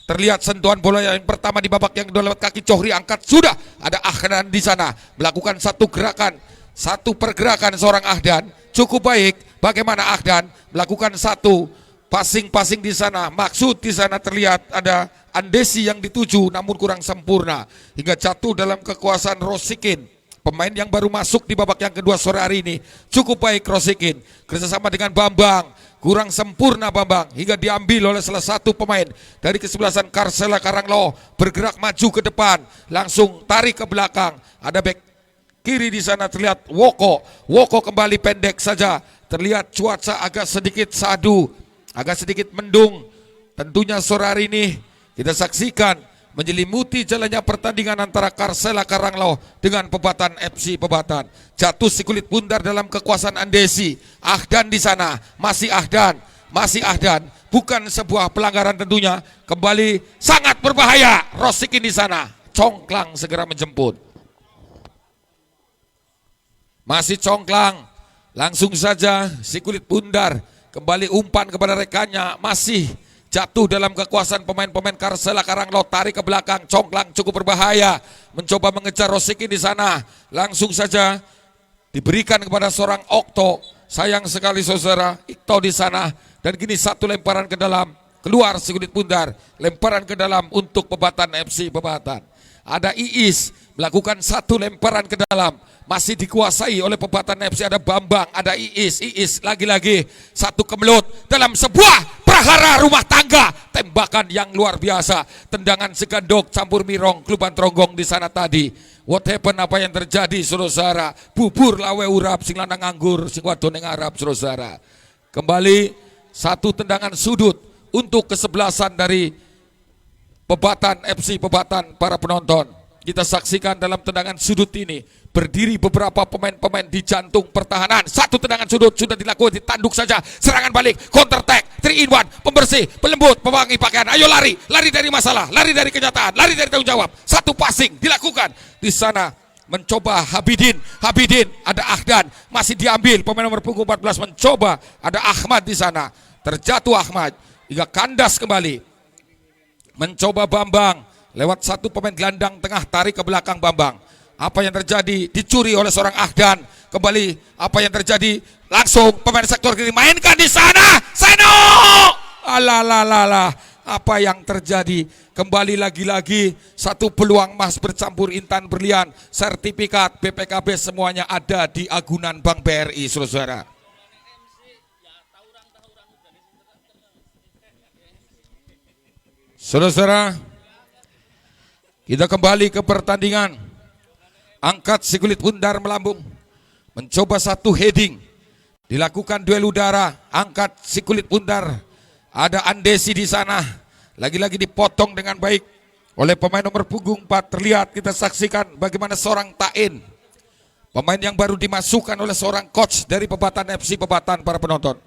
Terlihat sentuhan bola yang pertama di babak yang kedua lewat kaki Johri, angkat sudah. Ada Ahdan di sana melakukan satu gerakan, satu pergerakan seorang Ahdan cukup baik. Bagaimana Ahdan melakukan satu passing di sana, maksud di sana terlihat ada Andesi yang dituju namun kurang sempurna hingga jatuh dalam kekuasaan Rosikin, pemain yang baru masuk di babak yang kedua sore hari ini. Cukup baik Rosikin kerjasama dengan Bambang, kurang sempurna Bambang hingga diambil oleh salah satu pemain dari kesebelasan Karsela Karanglo, bergerak maju ke depan, langsung tarik ke belakang. Ada back kiri di sana terlihat Woko kembali pendek saja. Terlihat cuaca agak sedikit sadu, agak sedikit mendung. Tentunya sore hari ini kita saksikan menyelimuti jalannya pertandingan antara Karsela Karanglo dengan Pebatan FC Pebatan. Jatuh si kulit bundar dalam kekuasaan Andesi. Ahdan di sana, masih Ahdan. Bukan sebuah pelanggaran tentunya. Kembali sangat berbahaya. Rosikin di sana, Congklang segera menjemput. Masih Congklang, langsung saja si kulit bundar kembali umpan kepada rekannya, masih jatuh dalam kekuasaan pemain-pemain Karsela Karanglo, tarik ke belakang. Congklang cukup berbahaya, mencoba mengejar Rosikin di sana. Langsung saja diberikan kepada seorang Okto. Sayang sekali saudara, Ikto di sana. Dan kini satu lemparan ke dalam, keluar si kulit bundar, lemparan ke dalam untuk Pebatan FC Pebatan. Ada Iis melakukan satu lemparan ke dalam, masih dikuasai oleh Pebatan FC. Ada Bambang, ada Iis lagi-lagi satu kemelut dalam sebuah prahara rumah tangga. Tembakan yang luar biasa, tendangan segandok campur mirong kluban tronggong di sana tadi. What happened, apa yang terjadi saudara? Bubur lawe urap sing lanang nganggur sing wadon ning Arab saudara. Kembali satu tendangan sudut untuk kesebelasan dari Pebatan FC Pebatan para penonton. kita saksikan dalam tendangan sudut ini berdiri beberapa pemain-pemain di jantung pertahanan. Satu tendangan sudut sudah dilakukan, ditanduk saja, serangan balik, counter attack, 3 in 1, pembersih, pelembut, pewangi pakaian. Ayo lari, lari dari masalah, lari dari kenyataan, lari dari tanggung jawab. Satu passing dilakukan di sana, mencoba Habidin, ada Ahdan, masih diambil pemain nomor punggung 14, mencoba ada Ahmad di sana, terjatuh Ahmad hingga kandas kembali. Mencoba Bambang lewat satu pemain gelandang tengah, tarik ke belakang Bambang. Apa yang terjadi? Dicuri oleh seorang Ahdan. Kembali apa yang terjadi? Langsung pemain sektor kiri mainkan di sana. Seno! Alah. Apa yang terjadi? Kembali lagi-lagi satu peluang emas bercampur intan berlian. Sertifikat BPKB semuanya ada di agunan Bank BRI, saudara. Saudara, kita kembali ke pertandingan. Angkat si kulit bundar melambung, mencoba satu heading, dilakukan duel udara. Angkat si kulit bundar, ada Andesi di sana, lagi-lagi dipotong dengan baik oleh pemain nomor punggung 4. Terlihat, kita saksikan bagaimana seorang Tain, pemain yang baru dimasukkan oleh seorang coach dari Pebatan FC Pebatan, para penonton.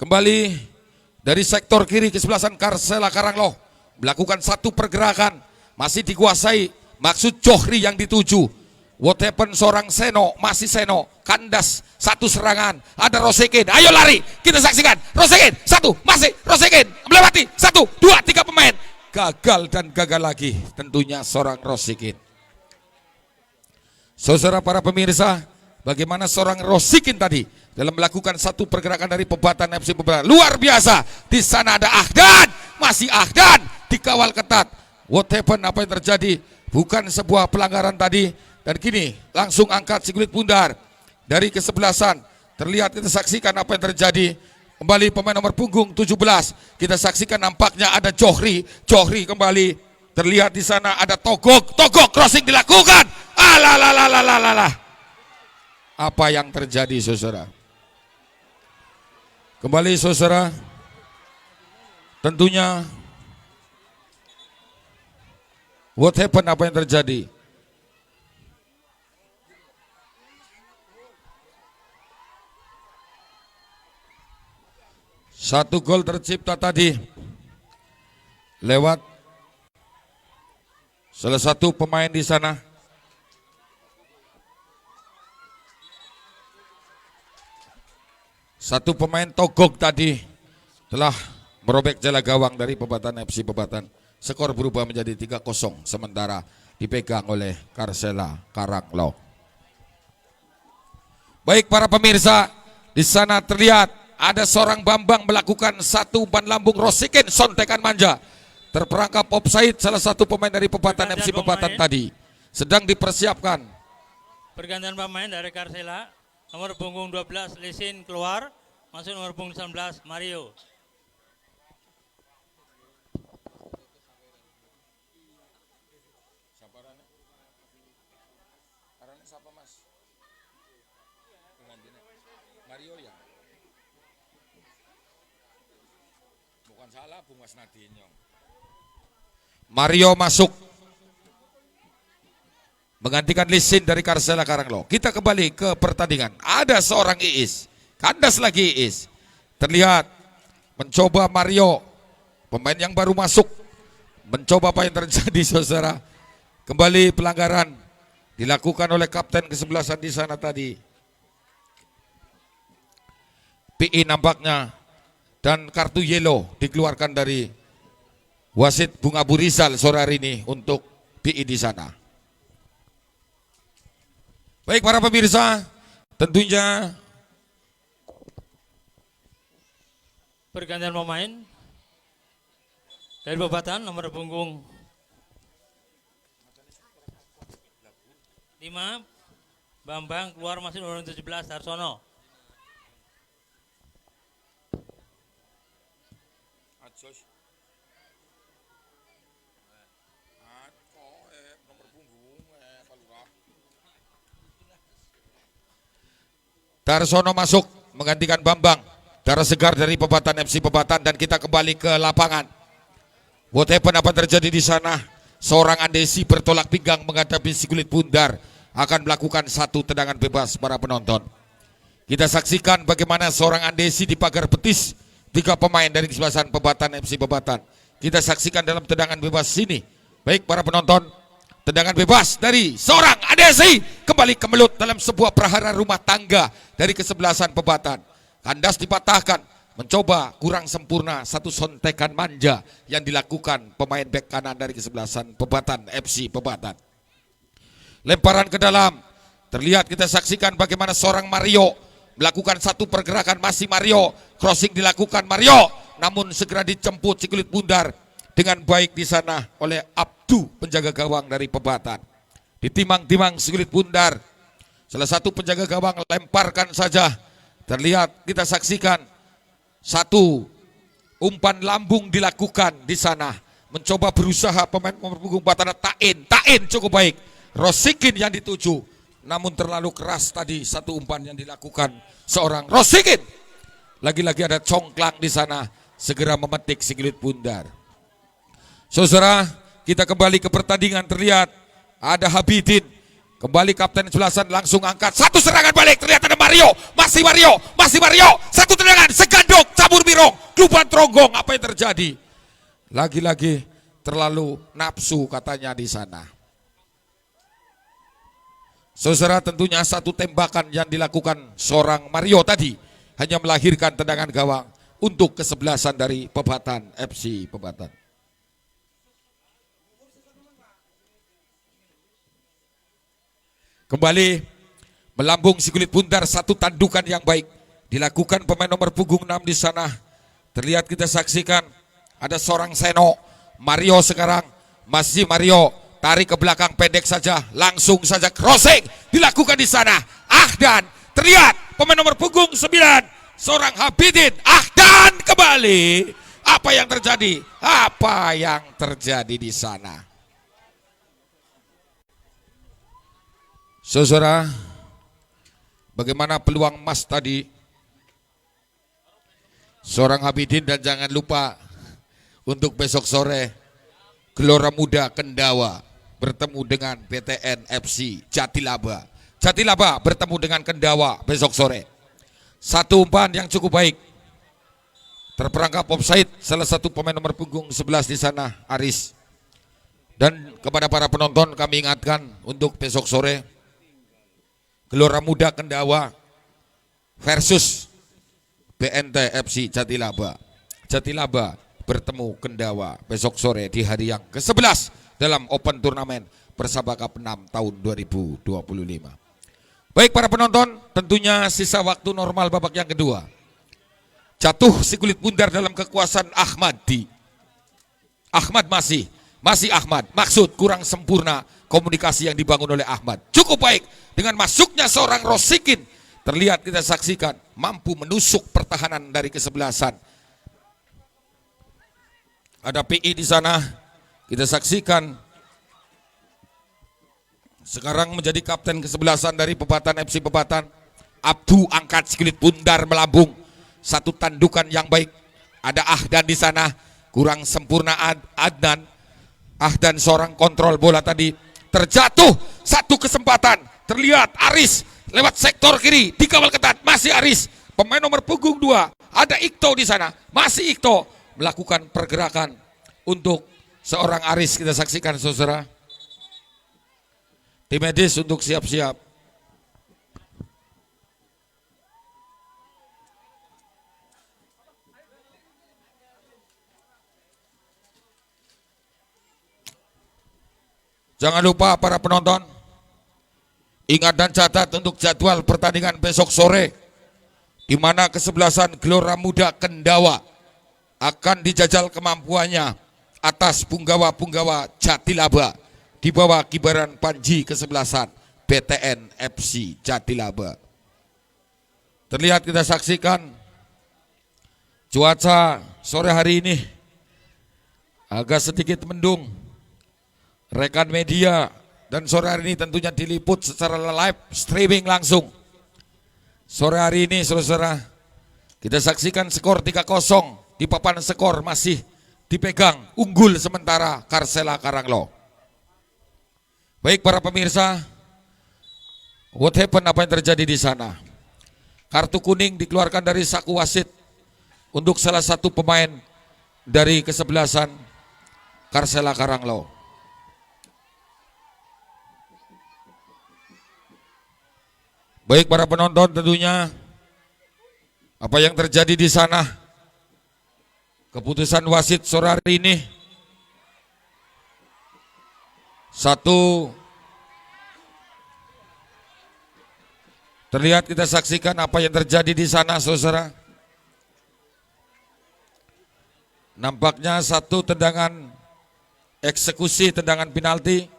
Kembali dari sektor kiri kesebelasan Karsela Karanglo, melakukan satu pergerakan, masih dikuasai. Maksud Johri yang dituju. What happened seorang Seno, masih Seno, kandas satu serangan. Ada Rosekin, ayo lari, kita saksikan. Rosekin, satu, masih Rosekin, melewati 1, 2, 3 pemain. Gagal dan gagal lagi, tentunya seorang Rosekin. Saudara para pemirsa, bagaimana seorang Rosekin tadi dalam melakukan satu pergerakan dari Pebatan FC Pebatan. Luar biasa, di sana ada Ahdan, masih Ahdan, dikawal ketat. What happened, apa yang terjadi? Bukan sebuah pelanggaran tadi. Dan kini langsung angkat si kulit bundar dari kesebelasan. Terlihat, kita saksikan apa yang terjadi. Kembali pemain nomor punggung 17. Kita saksikan nampaknya ada Johri kembali. Terlihat di sana ada Togok crossing dilakukan. Alah. Apa yang terjadi, saudara? Kembali, saudara. Tentunya what happened, apa yang terjadi? Satu gol tercipta tadi lewat salah satu pemain di sana. Satu pemain Togok tadi telah merobek jala gawang dari Pebatan FC Pebatan. Skor berubah menjadi 3-0, sementara dipegang oleh Karsela Karanglo. Baik para pemirsa, di sana terlihat ada seorang Bambang melakukan satu ban lambung Rosekin, sontekan manja. Terperangkap offside salah satu pemain dari Pebatan FC Pebatan tadi. Sedang dipersiapkan. Pergantian pemain dari Karsela, nomor punggung 12 Lesin keluar, masuk nomor punggung 19 Mario. Mario ya? Bukan salah, Bung Mas Nadinyo. Mario masuk menggantikan Lisin dari Karsela Karanglo. Kita kembali ke pertandingan. Ada seorang Iis, kandas lagi Iis. Terlihat mencoba Mario, pemain yang baru masuk, mencoba apa yang terjadi, saudara. Kembali pelanggaran dilakukan oleh kapten kesebelasan di sana tadi. PI nampaknya, dan kartu yellow dikeluarkan dari wasit Bung Abu Rizal sore hari ini untuk PI di sana. Baik para pemirsa, tentunya Pergantian pemain dari Pebatan, nomor punggung 5 Bambang keluar, masih nomor 17 Darsono. Darsono masuk menggantikan Bambang. Darah segar dari Pebatan FC Pebatan, dan kita kembali ke lapangan. What happened, apa terjadi di sana? seorang Andesi bertolak pinggang menghadapi si kulit bundar akan melakukan satu tendangan bebas para penonton. Kita saksikan bagaimana seorang Andesi di pagar betis 3 pemain dari kesebelasan Pebatan FC Pebatan. Kita saksikan dalam tendangan bebas ini. Baik para penonton, tendangan bebas dari seorang Andesi kembali kemelut dalam sebuah prahara rumah tangga dari kesebelasan Pebatan. Kandas dipatahkan, mencoba kurang sempurna satu sontekan manja yang dilakukan pemain bek kanan dari kesebelasan Pebatan FC Pebatan. Lemparan ke dalam, terlihat kita saksikan bagaimana seorang Mario melakukan satu pergerakan, masih Mario, crossing dilakukan Mario, namun segera dijemput si kulit bundar dengan baik di sana oleh Abdu, penjaga gawang dari Pebatan. Ditimang-timang si kulit bundar, salah satu penjaga gawang lemparkan saja, terlihat kita saksikan satu umpan lambung dilakukan di sana, mencoba berusaha pemain nomor punggung Batana Tain cukup baik, Rosikin yang dituju, namun terlalu keras tadi satu umpan yang dilakukan seorang Rosikin. Lagi-lagi ada congklang di sana, segera memetik si kulit bundar. Saudara, kita kembali ke pertandingan, terlihat ada Habidin, kembali kapten Julasan langsung angkat satu serangan balik, terlihat ada Mario, masih Mario, satu tendangan, segandok, cabur birong, kluban tronggong, apa yang terjadi? Lagi-lagi terlalu nafsu katanya di sana. Saudara, tentunya satu tembakan yang dilakukan seorang Mario tadi hanya melahirkan tendangan gawang untuk kesebelasan dari Pebatan FC Pebatan. Kembali melambung si kulit bundar, satu tandukan yang baik dilakukan pemain nomor punggung 6 di sana. Terlihat kita saksikan ada seorang Seno, Mario sekarang, masih Mario, tarik ke belakang pendek saja, langsung saja crossing dilakukan di sana. Ahdan, terlihat pemain nomor punggung 9, seorang Habidin. Ahdan kembali. Apa yang terjadi? Apa yang terjadi di sana? Saudara, bagaimana peluang emas tadi seorang Habidin, dan jangan lupa untuk besok sore Gelora Muda Kendawa bertemu dengan PTN FC Jatilaba. Jatilaba bertemu dengan Kendawa besok sore. Satu umpan yang cukup baik, terperangkap offside salah satu pemain nomor punggung 11 di sana, Aris. Dan kepada para penonton kami ingatkan untuk besok sore Gelora Muda Kendawa versus BNT FC Jatilaba. Jatilaba bertemu Kendawa besok sore di hari yang ke-11 dalam Open Turnamen Persaba Cup 6 tahun 2025. Baik para penonton, tentunya sisa waktu normal babak yang kedua. Jatuh si kulit bundar dalam kekuasaan Ahmadi. Ahmad masih Ahmad, maksud kurang sempurna komunikasi yang dibangun oleh Ahmad. Cukup baik dengan masuknya seorang Rosikin, terlihat kita saksikan mampu menusuk pertahanan dari kesebelasan. Ada PI di sana, kita saksikan sekarang menjadi kapten kesebelasan dari Pebatan FC Pebatan. Abdu angkat si kulit bundar melambung, satu tandukan yang baik. Ada Ahdan di sana, kurang sempurna Ahdan seorang kontrol bola tadi, terjatuh satu kesempatan, terlihat Aris lewat sektor kiri dikawal ketat, masih Aris, pemain nomor punggung 2, ada Ikto di sana, masih Ikto melakukan pergerakan untuk seorang Aris. Kita saksikan saudara, tim medis untuk siap-siap. Jangan lupa para penonton, ingat dan catat untuk jadwal pertandingan besok sore, di mana kesebelasan Gelora Muda Kendawa akan dijajal kemampuannya atas punggawa-punggawa Jatilaba di bawah kibaran Panji kesebelasan BTN FC Jatilaba. Terlihat kita saksikan cuaca sore hari ini agak sedikit mendung. Rekan media dan sore hari ini tentunya diliput secara live streaming langsung. Sore hari ini saudara, kita saksikan skor 3-0 di papan skor masih dipegang unggul sementara Karsela Karanglo. Baik para pemirsa, what happened, apa yang terjadi di sana? Kartu kuning dikeluarkan dari saku wasit untuk salah satu pemain dari kesebelasan Karsela Karanglo. Baik para penonton, tentunya apa yang terjadi di sana, keputusan wasit sore hari ini, satu, terlihat kita saksikan apa yang terjadi di sana, saudara. Nampaknya satu tendangan eksekusi, tendangan penalti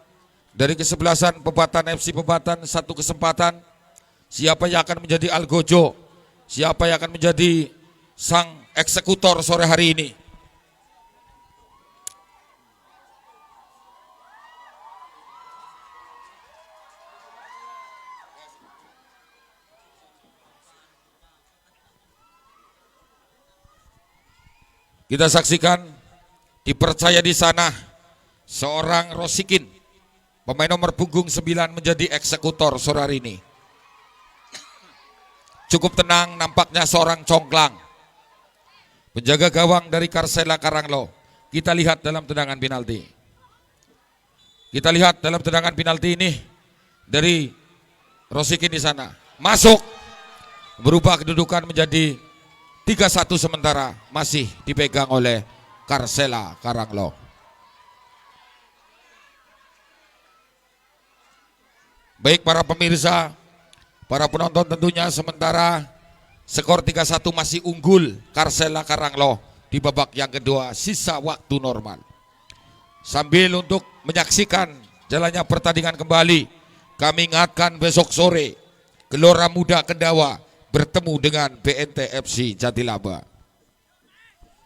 dari kesebelasan Pebatan FC Pebatan. Satu kesempatan, siapa yang akan menjadi algojo, siapa yang akan menjadi sang eksekutor sore hari ini. Kita saksikan, dipercaya di sana seorang Rosikin, pemain nomor punggung 9, menjadi eksekutor sore hari ini. Cukup tenang nampaknya seorang Congklang, penjaga gawang dari Karsela Karanglo. Kita lihat dalam tendangan penalti. Kita lihat dalam tendangan penalti ini dari Rosikin di sana. Masuk, berubah kedudukan menjadi 3-1 sementara masih dipegang oleh Karsela Karanglo. Baik para pemirsa, para penonton, tentunya sementara skor 3-1 masih unggul Karsela Karanglo di babak yang kedua, sisa waktu normal. Sambil untuk menyaksikan jalannya pertandingan kembali, kami ingatkan besok sore Gelora Muda Kendawa bertemu dengan BNT FC Jatilaba.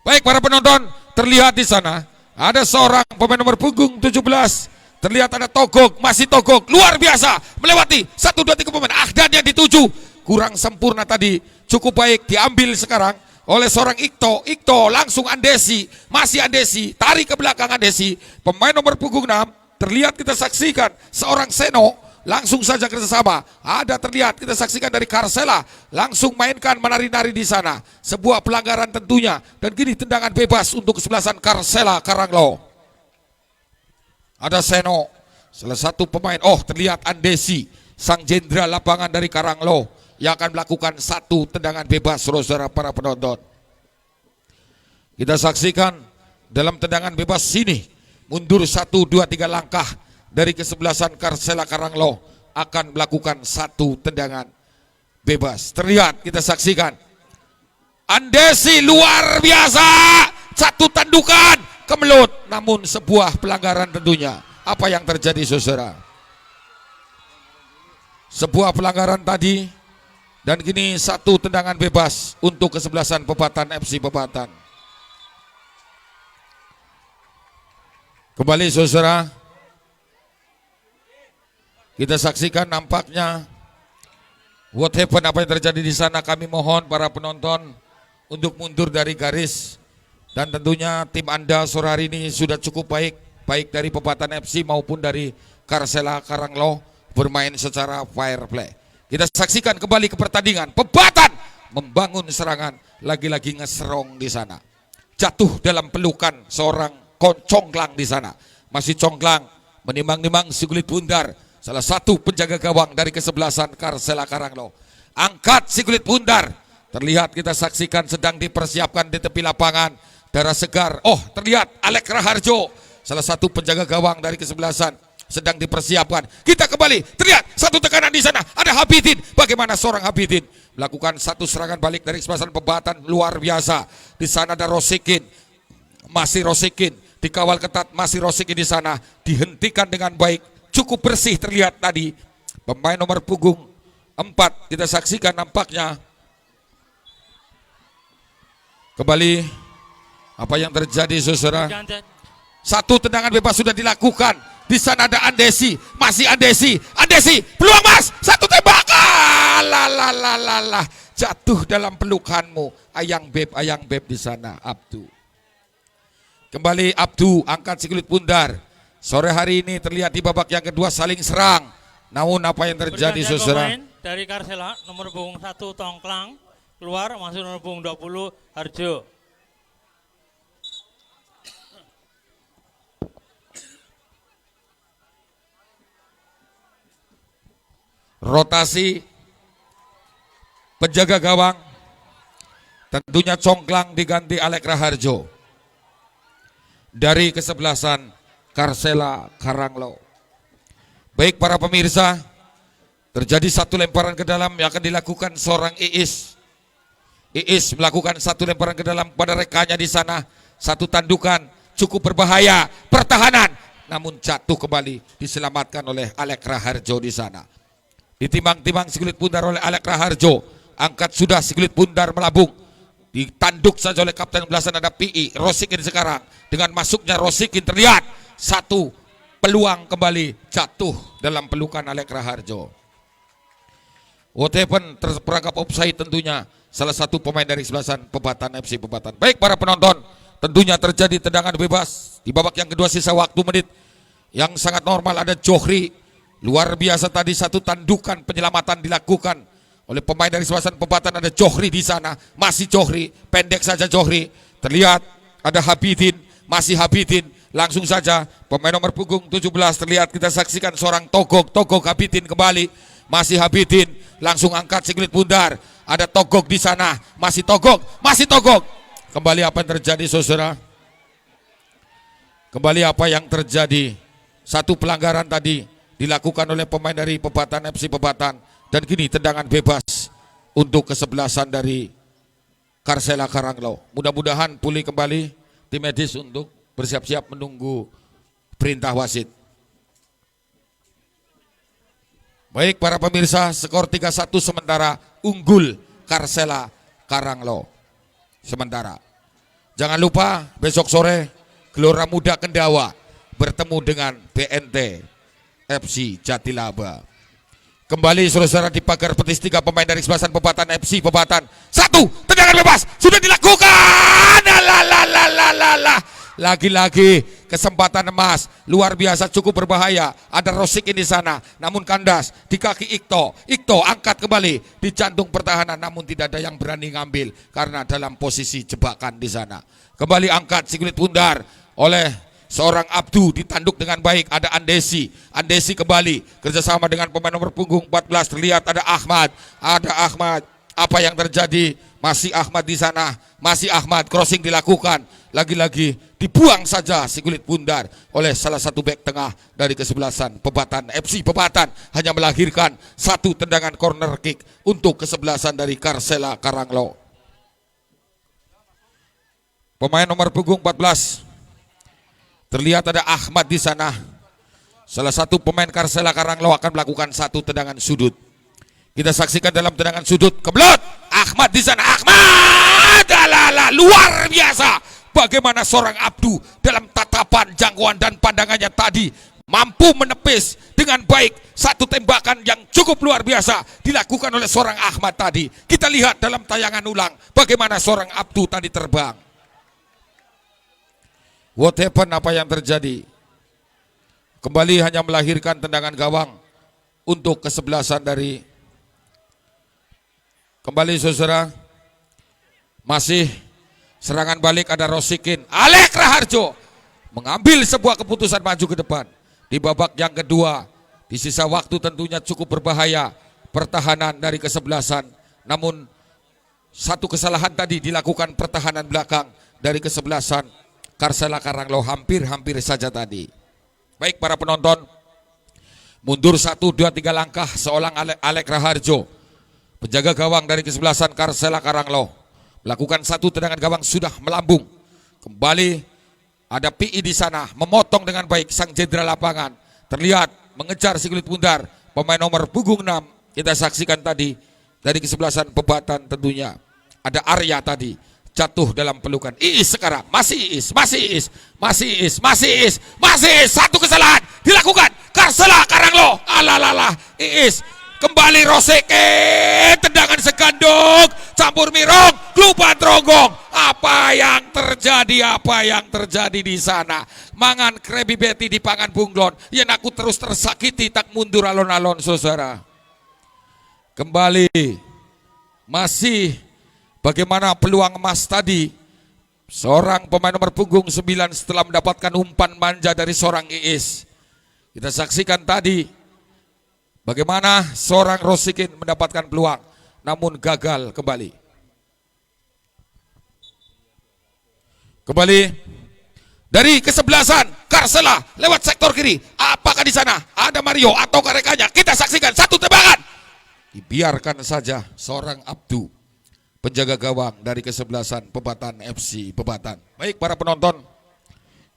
Baik para penonton, terlihat di sana ada seorang pemain nomor punggung 17. Terlihat ada Togok, masih Togok, luar biasa, melewati 1, 2, 3 pemain. Dan yang dituju kurang sempurna tadi, cukup baik diambil sekarang oleh seorang Ikto. Ikto langsung Andesi, masih Andesi, tarik ke belakang Andesi. Pemain nomor punggung 6, terlihat kita saksikan seorang Seno langsung saja kerjasama. Ada terlihat kita saksikan dari Karsela langsung mainkan menari-nari di sana. Sebuah pelanggaran tentunya, dan kini tendangan bebas untuk kesebelasan Karsela Karanglo. Ada Seno, salah satu pemain. Oh, terlihat Andesi, sang jenderal lapangan dari Karanglo, yang akan melakukan satu tendangan bebas, saudara para penonton. Kita saksikan dalam tendangan bebas sini, mundur 1, 2, 3 langkah dari kesebelasan Karsela Karanglo akan melakukan satu tendangan bebas. Terlihat kita saksikan Andesi luar biasa, satu tandukan kemelut, namun sebuah pelanggaran tentunya. Apa yang terjadi, saudara? Sebuah pelanggaran tadi, dan kini satu tendangan bebas untuk kesebelasan Pebatan FC Pebatan. Kembali, saudara, kita saksikan nampaknya what happened, apa yang terjadi di sana. Kami mohon para penonton untuk mundur dari garis, dan tentunya tim Anda sore hari ini sudah cukup baik, baik dari Pebatan FC maupun dari Karsela Karanglo, bermain secara fair play. Kita saksikan kembali ke pertandingan. Pebatan membangun serangan, lagi-lagi ngeserong di sana. Jatuh dalam pelukan seorang Congklang di sana. Masih Congklang menimang-nimang si kulit bundar, salah satu penjaga gawang dari kesebelasan Karsela Karanglo. Angkat si kulit bundar. Terlihat kita saksikan sedang dipersiapkan di tepi lapangan. Darah segar. Oh, terlihat Alek Raharjo, salah satu penjaga gawang dari kesebelasan, sedang dipersiapkan. Kita kembali, terlihat satu tekanan di sana. Ada Habidin. Bagaimana seorang Habidin melakukan satu serangan balik dari kesebelasan Pebatan, luar biasa. Di sana ada Rosikin. Masih Rosikin dikawal ketat, masih Rosikin di sana, dihentikan dengan baik. Cukup bersih terlihat tadi. Pemain nomor punggung 4 kita saksikan nampaknya. Kembali apa yang terjadi, saudara? Satu tendangan bebas sudah dilakukan. Di sana ada Andesi, masih Andesi. Andesi, peluang mas, satu tembakan. Lalalala, jatuh dalam pelukanmu. Ayang beb di sana, Abdu. Kembali Abdu, angkat si kulit bundar. Sore hari ini terlihat di babak yang kedua saling serang. Namun apa yang terjadi Bergantian saudara? pemain dari Karsela nomor punggung 1 Tongklang keluar masuk nomor punggung 20 Harjo. Rotasi penjaga gawang tentunya Congklang diganti Alek Raharjo. Dari kesebelasan Karsela Karanglo. Baik para pemirsa, terjadi satu lemparan ke dalam yang akan dilakukan seorang Iis. Iis melakukan satu lemparan ke dalam pada rekannya di sana. Satu tandukan cukup berbahaya, pertahanan, namun jatuh kembali diselamatkan oleh Alek Raharjo di sana. Ditimang-timang si kulit pundar oleh Alek Raharjo. Angkat sudah si kulit pundar melambung. Ditanduk saja oleh kapten belasan ada PI Rosikin sekarang. Dengan masuknya Rosikin terlihat satu peluang kembali jatuh dalam pelukan Alek Raharjo. What happened? Terperangkap offside tentunya salah satu pemain dari sebelasan Pebatan FC Pebatan. Baik para penonton, tentunya terjadi tendangan bebas di babak yang kedua sisa waktu menit yang sangat normal. Ada Johri, luar biasa tadi satu tandukan penyelamatan dilakukan oleh pemain dari sebelasan Pebatan. Ada Johri di sana, masih Johri, pendek saja Johri. Terlihat ada Habidin, masih Habidin. Langsung saja pemain nomor punggung 17 terlihat kita saksikan seorang Togok Habidin kembali. Masih Habidin, langsung angkat si kulit pundar. Ada Togok di sana, masih Togok. Kembali apa yang terjadi saudara? Kembali apa yang terjadi? Satu pelanggaran tadi dilakukan oleh pemain dari Pebatan FC Pebatan. Dan kini tendangan bebas untuk kesebelasan dari Karsela Karanglo. Mudah-mudahan pulih kembali tim medis untuk bersiap-siap menunggu perintah wasit. Baik para pemirsa, skor 3-1 sementara unggul Karsela Karanglo. Sementara. Jangan lupa besok sore Gelora Muda Kendawa bertemu dengan BNT FC Jatilaba. Kembali saudara di pagar petis 3 pemain dari sebelasan Pebatan FC Pebatan. Satu tendangan bebas sudah dilakukan. Lagi-lagi kesempatan emas luar biasa cukup berbahaya. Ada Rosikin di sana, namun kandas di kaki Ikto. Ikto angkat kembali di jantung pertahanan, namun tidak ada yang berani ngambil karena dalam posisi jebakan di sana. Kembali angkat si kulit pundar oleh seorang Abdu, ditanduk dengan baik. Ada Andesi kembali kerjasama dengan pemain nomor punggung 14. Terlihat ada Ahmad. Apa yang terjadi? Masih Ahmad di sana, masih Ahmad. Crossing dilakukan, lagi-lagi dibuang saja si kulit pundar oleh salah satu bek tengah dari kesebelasan Pebatan FC Pebatan. Hanya melahirkan satu tendangan corner kick untuk kesebelasan dari Karsela Karanglo. Pemain nomor punggung 14 terlihat ada Ahmad di sana. Salah satu pemain Karsela Karanglo akan melakukan satu tendangan sudut. Kita saksikan dalam tendangan sudut, kebelut Ahmad di sana. Ahmad luar biasa. Bagaimana seorang Abdu dalam tatapan, jangkauan dan pandangannya tadi mampu menepis dengan baik satu tembakan yang cukup luar biasa dilakukan oleh seorang Ahmad tadi. Kita lihat dalam tayangan ulang bagaimana seorang Abdu tadi terbang. What happened? Apa yang terjadi? Kembali hanya melahirkan tendangan gawang untuk kesebelasan dari. Kembali saudara, masih serangan balik ada Rosikin. Alek Raharjo mengambil sebuah keputusan maju ke depan. Di babak yang kedua, di sisa waktu tentunya cukup berbahaya pertahanan dari kesebelasan. Namun satu kesalahan tadi dilakukan pertahanan belakang dari kesebelasan Karsela Karanglo hampir saja tadi. Baik para penonton, mundur 1, 2, 3 langkah seorang Alek Raharjo. Penjaga gawang dari kesebelasan Karsela Karanglo melakukan satu tendangan gawang sudah melambung. Kembali ada PI di sana memotong dengan baik sang jenderal lapangan. Terlihat mengejar si kulit pundar pemain nomor punggung 6. Kita saksikan tadi dari kesebelasan Pebatan tentunya. Ada Arya tadi jatuh dalam pelukan Iis sekarang. Masih Iis. Satu kesalahan dilakukan Karsela Karanglo. Iis. Kembali Rosikin, tendangan segandung, campur mirong, kelupan ronggong. Apa yang terjadi? Apa yang terjadi di sana? Mangan Krabby Betty di pangan bunglon. Yen aku terus tersakiti tak mundur alon-alon saudara. Kembali masih bagaimana peluang emas tadi. Seorang pemain nomor punggung 9 setelah mendapatkan umpan manja dari seorang Iis. Kita saksikan tadi bagaimana seorang Rosikin mendapatkan peluang namun gagal kembali. Kembali dari kesebelasan Karsela lewat sektor kiri. Apakah di sana ada Mario atau rekannya? Kita saksikan satu tembakan. Dibiarkan saja seorang Abdu, penjaga gawang dari kesebelasan Pebatan FC Pebatan. Baik para penonton,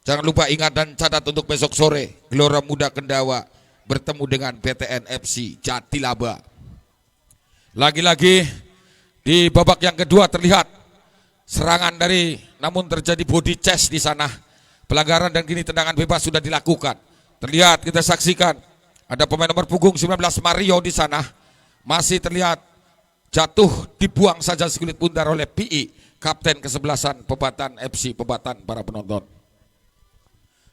jangan lupa ingat dan catat untuk besok sore Gelora Muda Kendawa bertemu dengan PTN FC Jatilaba. Lagi-lagi di babak yang kedua terlihat serangan dari, namun terjadi body chest di sana. Pelanggaran dan kini tendangan bebas sudah dilakukan. Terlihat, kita saksikan ada pemain nomor punggung 19 Mario di sana. Masih terlihat jatuh, dibuang saja sekulit pundar oleh PI, kapten kesebelasan Pebatan FC Pebatan para penonton.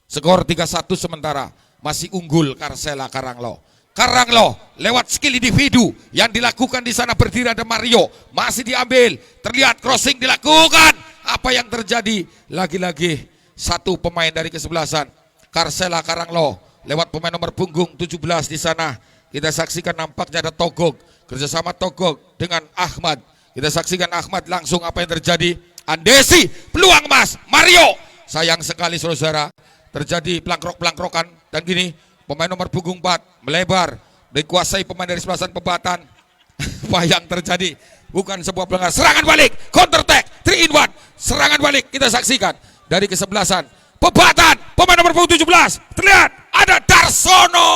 Skor 3-1 sementara, masih unggul Karsela Karanglo. Karanglo lewat skill individu yang dilakukan di sana, berdiri ada Mario, masih diambil, terlihat crossing dilakukan. Apa yang terjadi? Lagi-lagi satu pemain dari kesebelasan Karsela Karanglo lewat pemain nomor punggung 17 di sana. Kita saksikan nampaknya ada Togog, kerjasama Togog dengan Ahmad. Kita saksikan Ahmad langsung apa yang terjadi. Andesi, peluang emas, Mario. Sayang sekali saudara, terjadi pelangkrok-pelangkrokan dan gini pemain nomor punggung 4 melebar, dikuasai pemain dari sebelasan Pebatan. Apa yang terjadi? Bukan sebuah pelanggaran. Serangan balik, counter attack, 3 in 1. Serangan balik kita saksikan dari kesebelasan Pebatan. Pemain nomor punggung 17 terlihat ada Darsono.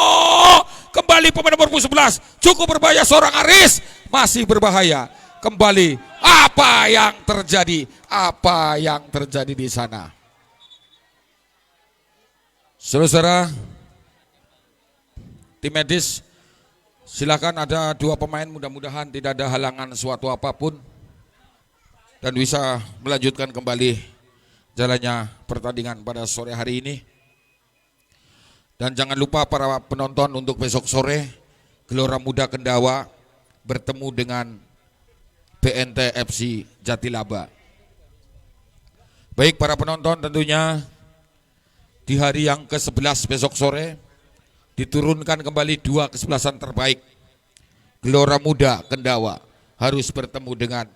Kembali pemain nomor punggung 11. Cukup berbahaya seorang Aris, masih berbahaya. Kembali apa yang terjadi? Apa yang terjadi di sana? Saudara, tim medis, silakan, ada 2 pemain, mudah-mudahan tidak ada halangan suatu apapun dan bisa melanjutkan kembali jalannya pertandingan pada sore hari ini. Dan jangan lupa para penonton untuk besok sore Gelora Muda Kendawa bertemu dengan PNT FC Jatilaba. Baik para penonton, tentunya di hari yang ke-11 besok sore diturunkan kembali 2 kesebelasan terbaik. Gelora Muda Kendawa harus bertemu dengan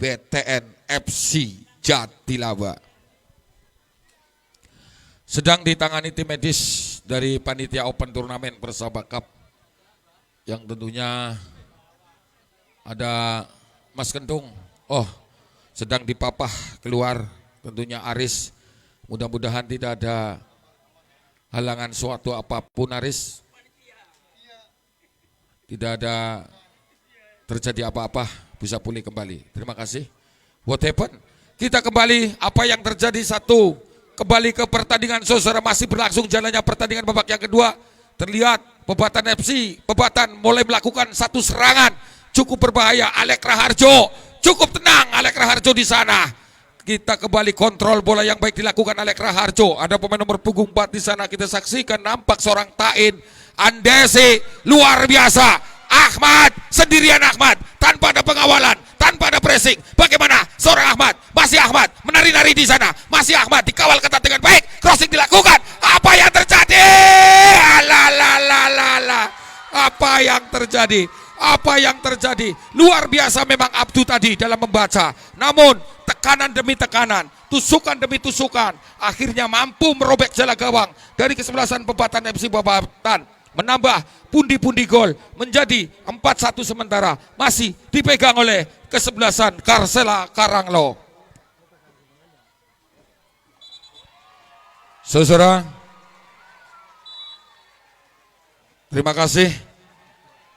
PTN FC Jatilaba. Sedang ditangani tim medis dari panitia Open Turnamen Persaba Cup yang tentunya ada Mas Kentung. Oh, sedang dipapah keluar tentunya Aris. Mudah-mudahan tidak ada halangan suatu apapun Aris. Tidak ada terjadi apa-apa, bisa pulih kembali. Terima kasih. What happened? Kita kembali apa yang terjadi satu. Kembali ke pertandingan saudara, masih berlangsung jalannya pertandingan babak yang kedua. Terlihat Pebatan FC Pebatan mulai melakukan satu serangan cukup berbahaya. Alek Raharjo cukup tenang, Alek Raharjo di sana. Kita kembali kontrol bola yang baik dilakukan Alek Raharjo. Ada pemain nomor punggung 4 di sana, kita saksikan nampak seorang Tain Andesi luar biasa. Ahmad sendirian, Ahmad tanpa ada pengawalan, tanpa ada pressing. Bagaimana seorang Ahmad? Masih Ahmad menari-nari di sana. Masih Ahmad dikawal ketat dengan baik. Crossing dilakukan. Apa yang terjadi? Alalalalalala. Apa yang terjadi? Apa yang terjadi? Luar biasa memang Abdu tadi dalam membaca. Namun tekanan demi tekanan, tusukan demi tusukan, akhirnya mampu merobek jala gawang dari kesebelasan Pebatan FC Pebatan. Menambah pundi-pundi gol menjadi 4-1 sementara, masih dipegang oleh kesebelasan Karsela Karanglo. Saudara, terima kasih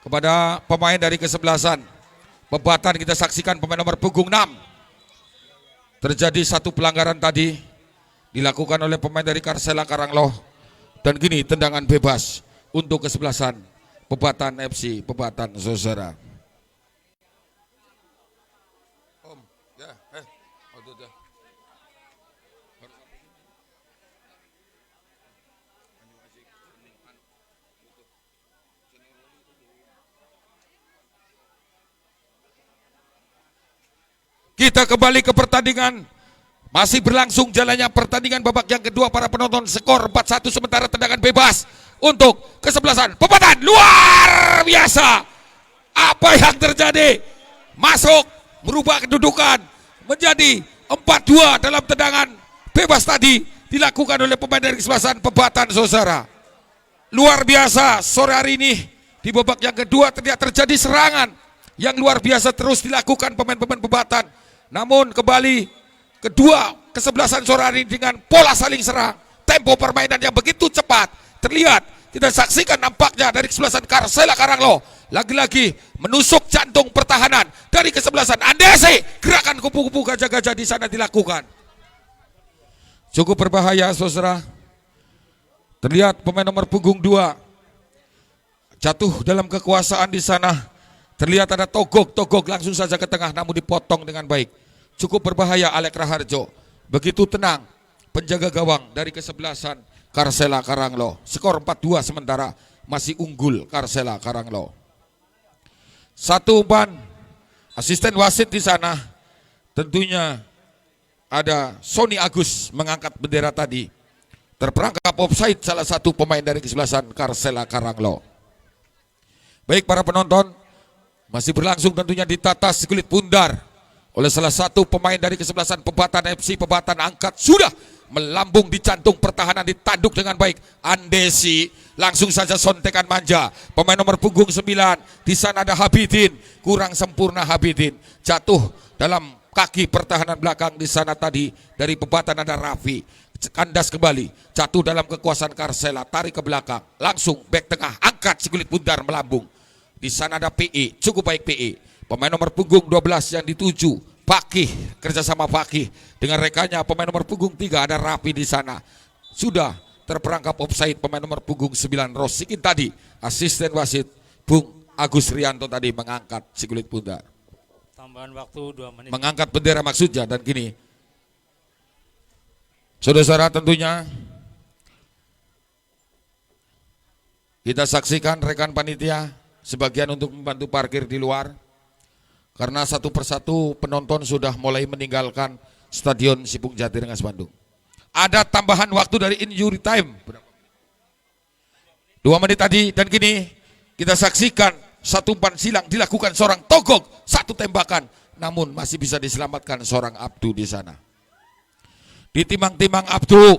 kepada pemain dari kesebelasan Pebatan. Kita saksikan pemain nomor punggung 6. Terjadi satu pelanggaran tadi dilakukan oleh pemain dari Karsela Karanglo dan gini tendangan bebas untuk kesebelasan Pebatan FC Pebatan saudara. Om, ya, Kita kembali ke pertandingan. Masih berlangsung jalannya pertandingan babak yang kedua para penonton. Skor 4-1 sementara tendangan bebas untuk kesebelasan Pebatan. Luar biasa. Apa yang terjadi? Masuk merubah kedudukan menjadi 4-2 dalam tendangan bebas tadi dilakukan oleh pemain dari kesebelasan Pebatan, saudara. Luar biasa sore hari ini di babak yang kedua terjadi serangan yang luar biasa terus dilakukan pemain-pemain Pebatan. Namun kembali kedua kesebelasan sore hari ini dengan pola saling serang, tempo permainan yang begitu cepat terlihat. Kita saksikan nampaknya dari kesebelasan Karsela Karanglo lagi-lagi menusuk jantung pertahanan dari kesebelasan Andesi. Gerakan kupu-kupu gajah-gajah di sana dilakukan. Cukup berbahaya, saudara. Terlihat pemain nomor punggung 2 jatuh dalam kekuasaan di sana. Terlihat ada togok langsung saja ke tengah namun dipotong dengan baik. Cukup berbahaya Alek Raharjo. Begitu tenang penjaga gawang dari kesebelasan Karsela Karanglo. Skor 4-2 sementara masih unggul Karsela Karanglo. Satu umpan asisten wasit di sana. Tentunya ada Sony Agus mengangkat bendera tadi. Terperangkap offside salah satu pemain dari kesebelasan Karsela Karanglo. Baik para penonton, masih berlangsung tentunya ditata sekulit pundar oleh salah satu pemain dari kesebelasan Pebatan FC. Pebatan angkat sudah melambung di jantung pertahanan, ditanduk dengan baik Andesi. Langsung saja sontekan manja pemain nomor punggung 9. Di sana ada Habidin, kurang sempurna Habidin, jatuh dalam kaki pertahanan belakang di sana tadi. Dari Pebatan ada Raffi, kandas kembali, jatuh dalam kekuasaan Karsela, tarik ke belakang, langsung back tengah, angkat sekulit pundar melambung. Di sana ada PE, cukup baik PE. Pemain nomor punggung 12 yang dituju Fakih, kerjasama Fakih dengan rekannya pemain nomor punggung 3 ada Rapi di sana. Sudah terperangkap offside pemain nomor punggung 9 Rosikin tadi. Asisten wasit Bung Agus Rianto tadi mengangkat sikulit pundar. Tambahan waktu 2 menit. Mengangkat bendera maksudnya. Dan kini saudara-saudara tentunya kita saksikan rekan panitia sebagian untuk membantu parkir di luar. Karena satu persatu penonton sudah mulai meninggalkan Stadion Sipung Jati Rengas Bandung. Ada tambahan waktu dari injury time 2 menit tadi. Dan kini kita saksikan satu umpan silang dilakukan seorang togok, satu tembakan, namun masih bisa diselamatkan seorang Abdu di sana. Ditimang-timang Abdu,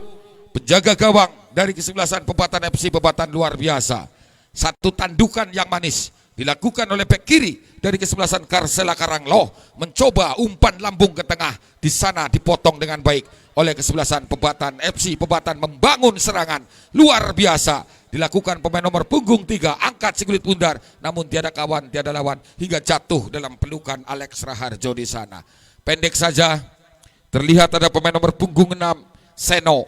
penjaga gawang dari kesebelasan Pebatan FC Pebatan luar biasa. Satu tandukan yang manis dilakukan oleh bek kiri dari kesebelasan Karsela Karanglo, mencoba umpan lambung ke tengah. Di sana dipotong dengan baik oleh kesebelasan Pebatan FC. Pebatan membangun serangan luar biasa dilakukan pemain nomor punggung 3, angkat sikulit pundar, namun tiada kawan, tiada lawan hingga jatuh dalam pelukan Alex Raharjo di sana. Pendek saja terlihat ada pemain nomor punggung 6 Seno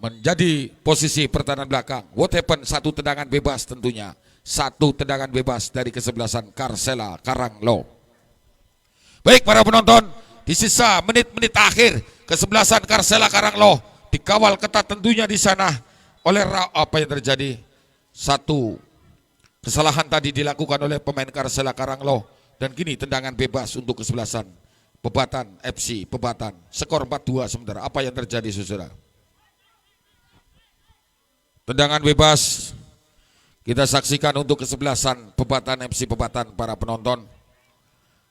menjadi posisi pertahanan belakang. What happened? Satu tendangan bebas tentunya. Satu tendangan bebas dari kesebelasan Karsela Karanglo. Baik para penonton, di sisa menit-menit akhir kesebelasan Karsela Karanglo dikawal ketat tentunya di sana oleh apa yang terjadi. Satu kesalahan tadi dilakukan oleh pemain Karsela Karanglo dan kini tendangan bebas untuk kesebelasan Pebatan FC Pebatan. Skor 4-2 sementara. Apa yang terjadi saudara? Tendangan bebas kita saksikan untuk kesebelasan Pebatan FC Pebatan para penonton.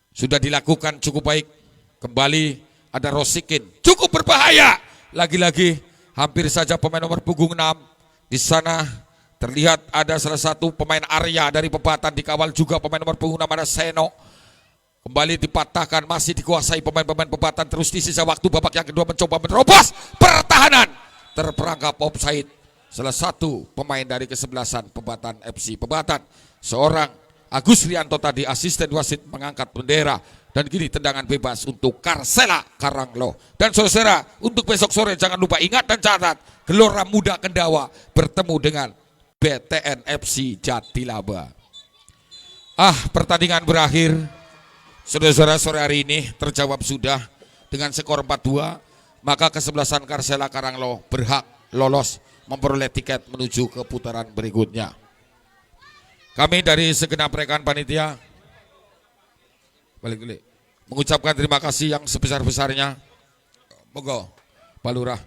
Sudah dilakukan cukup baik. Kembali ada Rosikin. Cukup berbahaya. Lagi-lagi hampir saja pemain nomor punggung 6. Di sana terlihat ada salah satu pemain Arya dari Pebatan. Dikawal juga pemain nomor punggung 6 ada Seno. Kembali dipatahkan, masih dikuasai pemain-pemain Pebatan. Terus di sisa waktu babak yang kedua mencoba menerobos pertahanan. Terperangkap offside. Salah satu pemain dari kesebelasan Pebatan FC Pebatan, seorang Agus Rianto tadi asisten wasit mengangkat bendera. Dan kini tendangan bebas untuk Karsela Karanglo. Dan saudara, untuk besok sore jangan lupa ingat dan catat, Gelora Muda Kendawa bertemu dengan BTN FC Jatilaba. Pertandingan berakhir. Saudara-saudara, sore hari ini terjawab sudah dengan skor 4-2. Maka kesebelasan Karsela Karanglo berhak lolos memperoleh tiket menuju ke putaran berikutnya. Kami dari segenap rekan panitia mengucapkan terima kasih yang sebesar-besarnya. Monggo, Pak Lurah.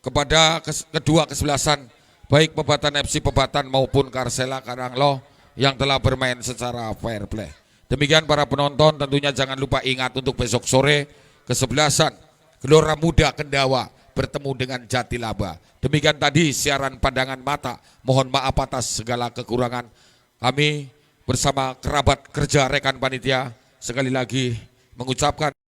Kepada kedua kesebelasan, baik Pebatan FC Pebatan maupun Karsela Karanglo yang telah bermain secara fair play. Demikian para penonton, tentunya jangan lupa ingat untuk besok sore kesebelasan Gelora Muda Kendawa bertemu dengan Jatilaba. Demikian tadi siaran pandangan mata. Mohon maaf atas segala kekurangan. Kami bersama kerabat kerja rekan panitia sekali lagi mengucapkan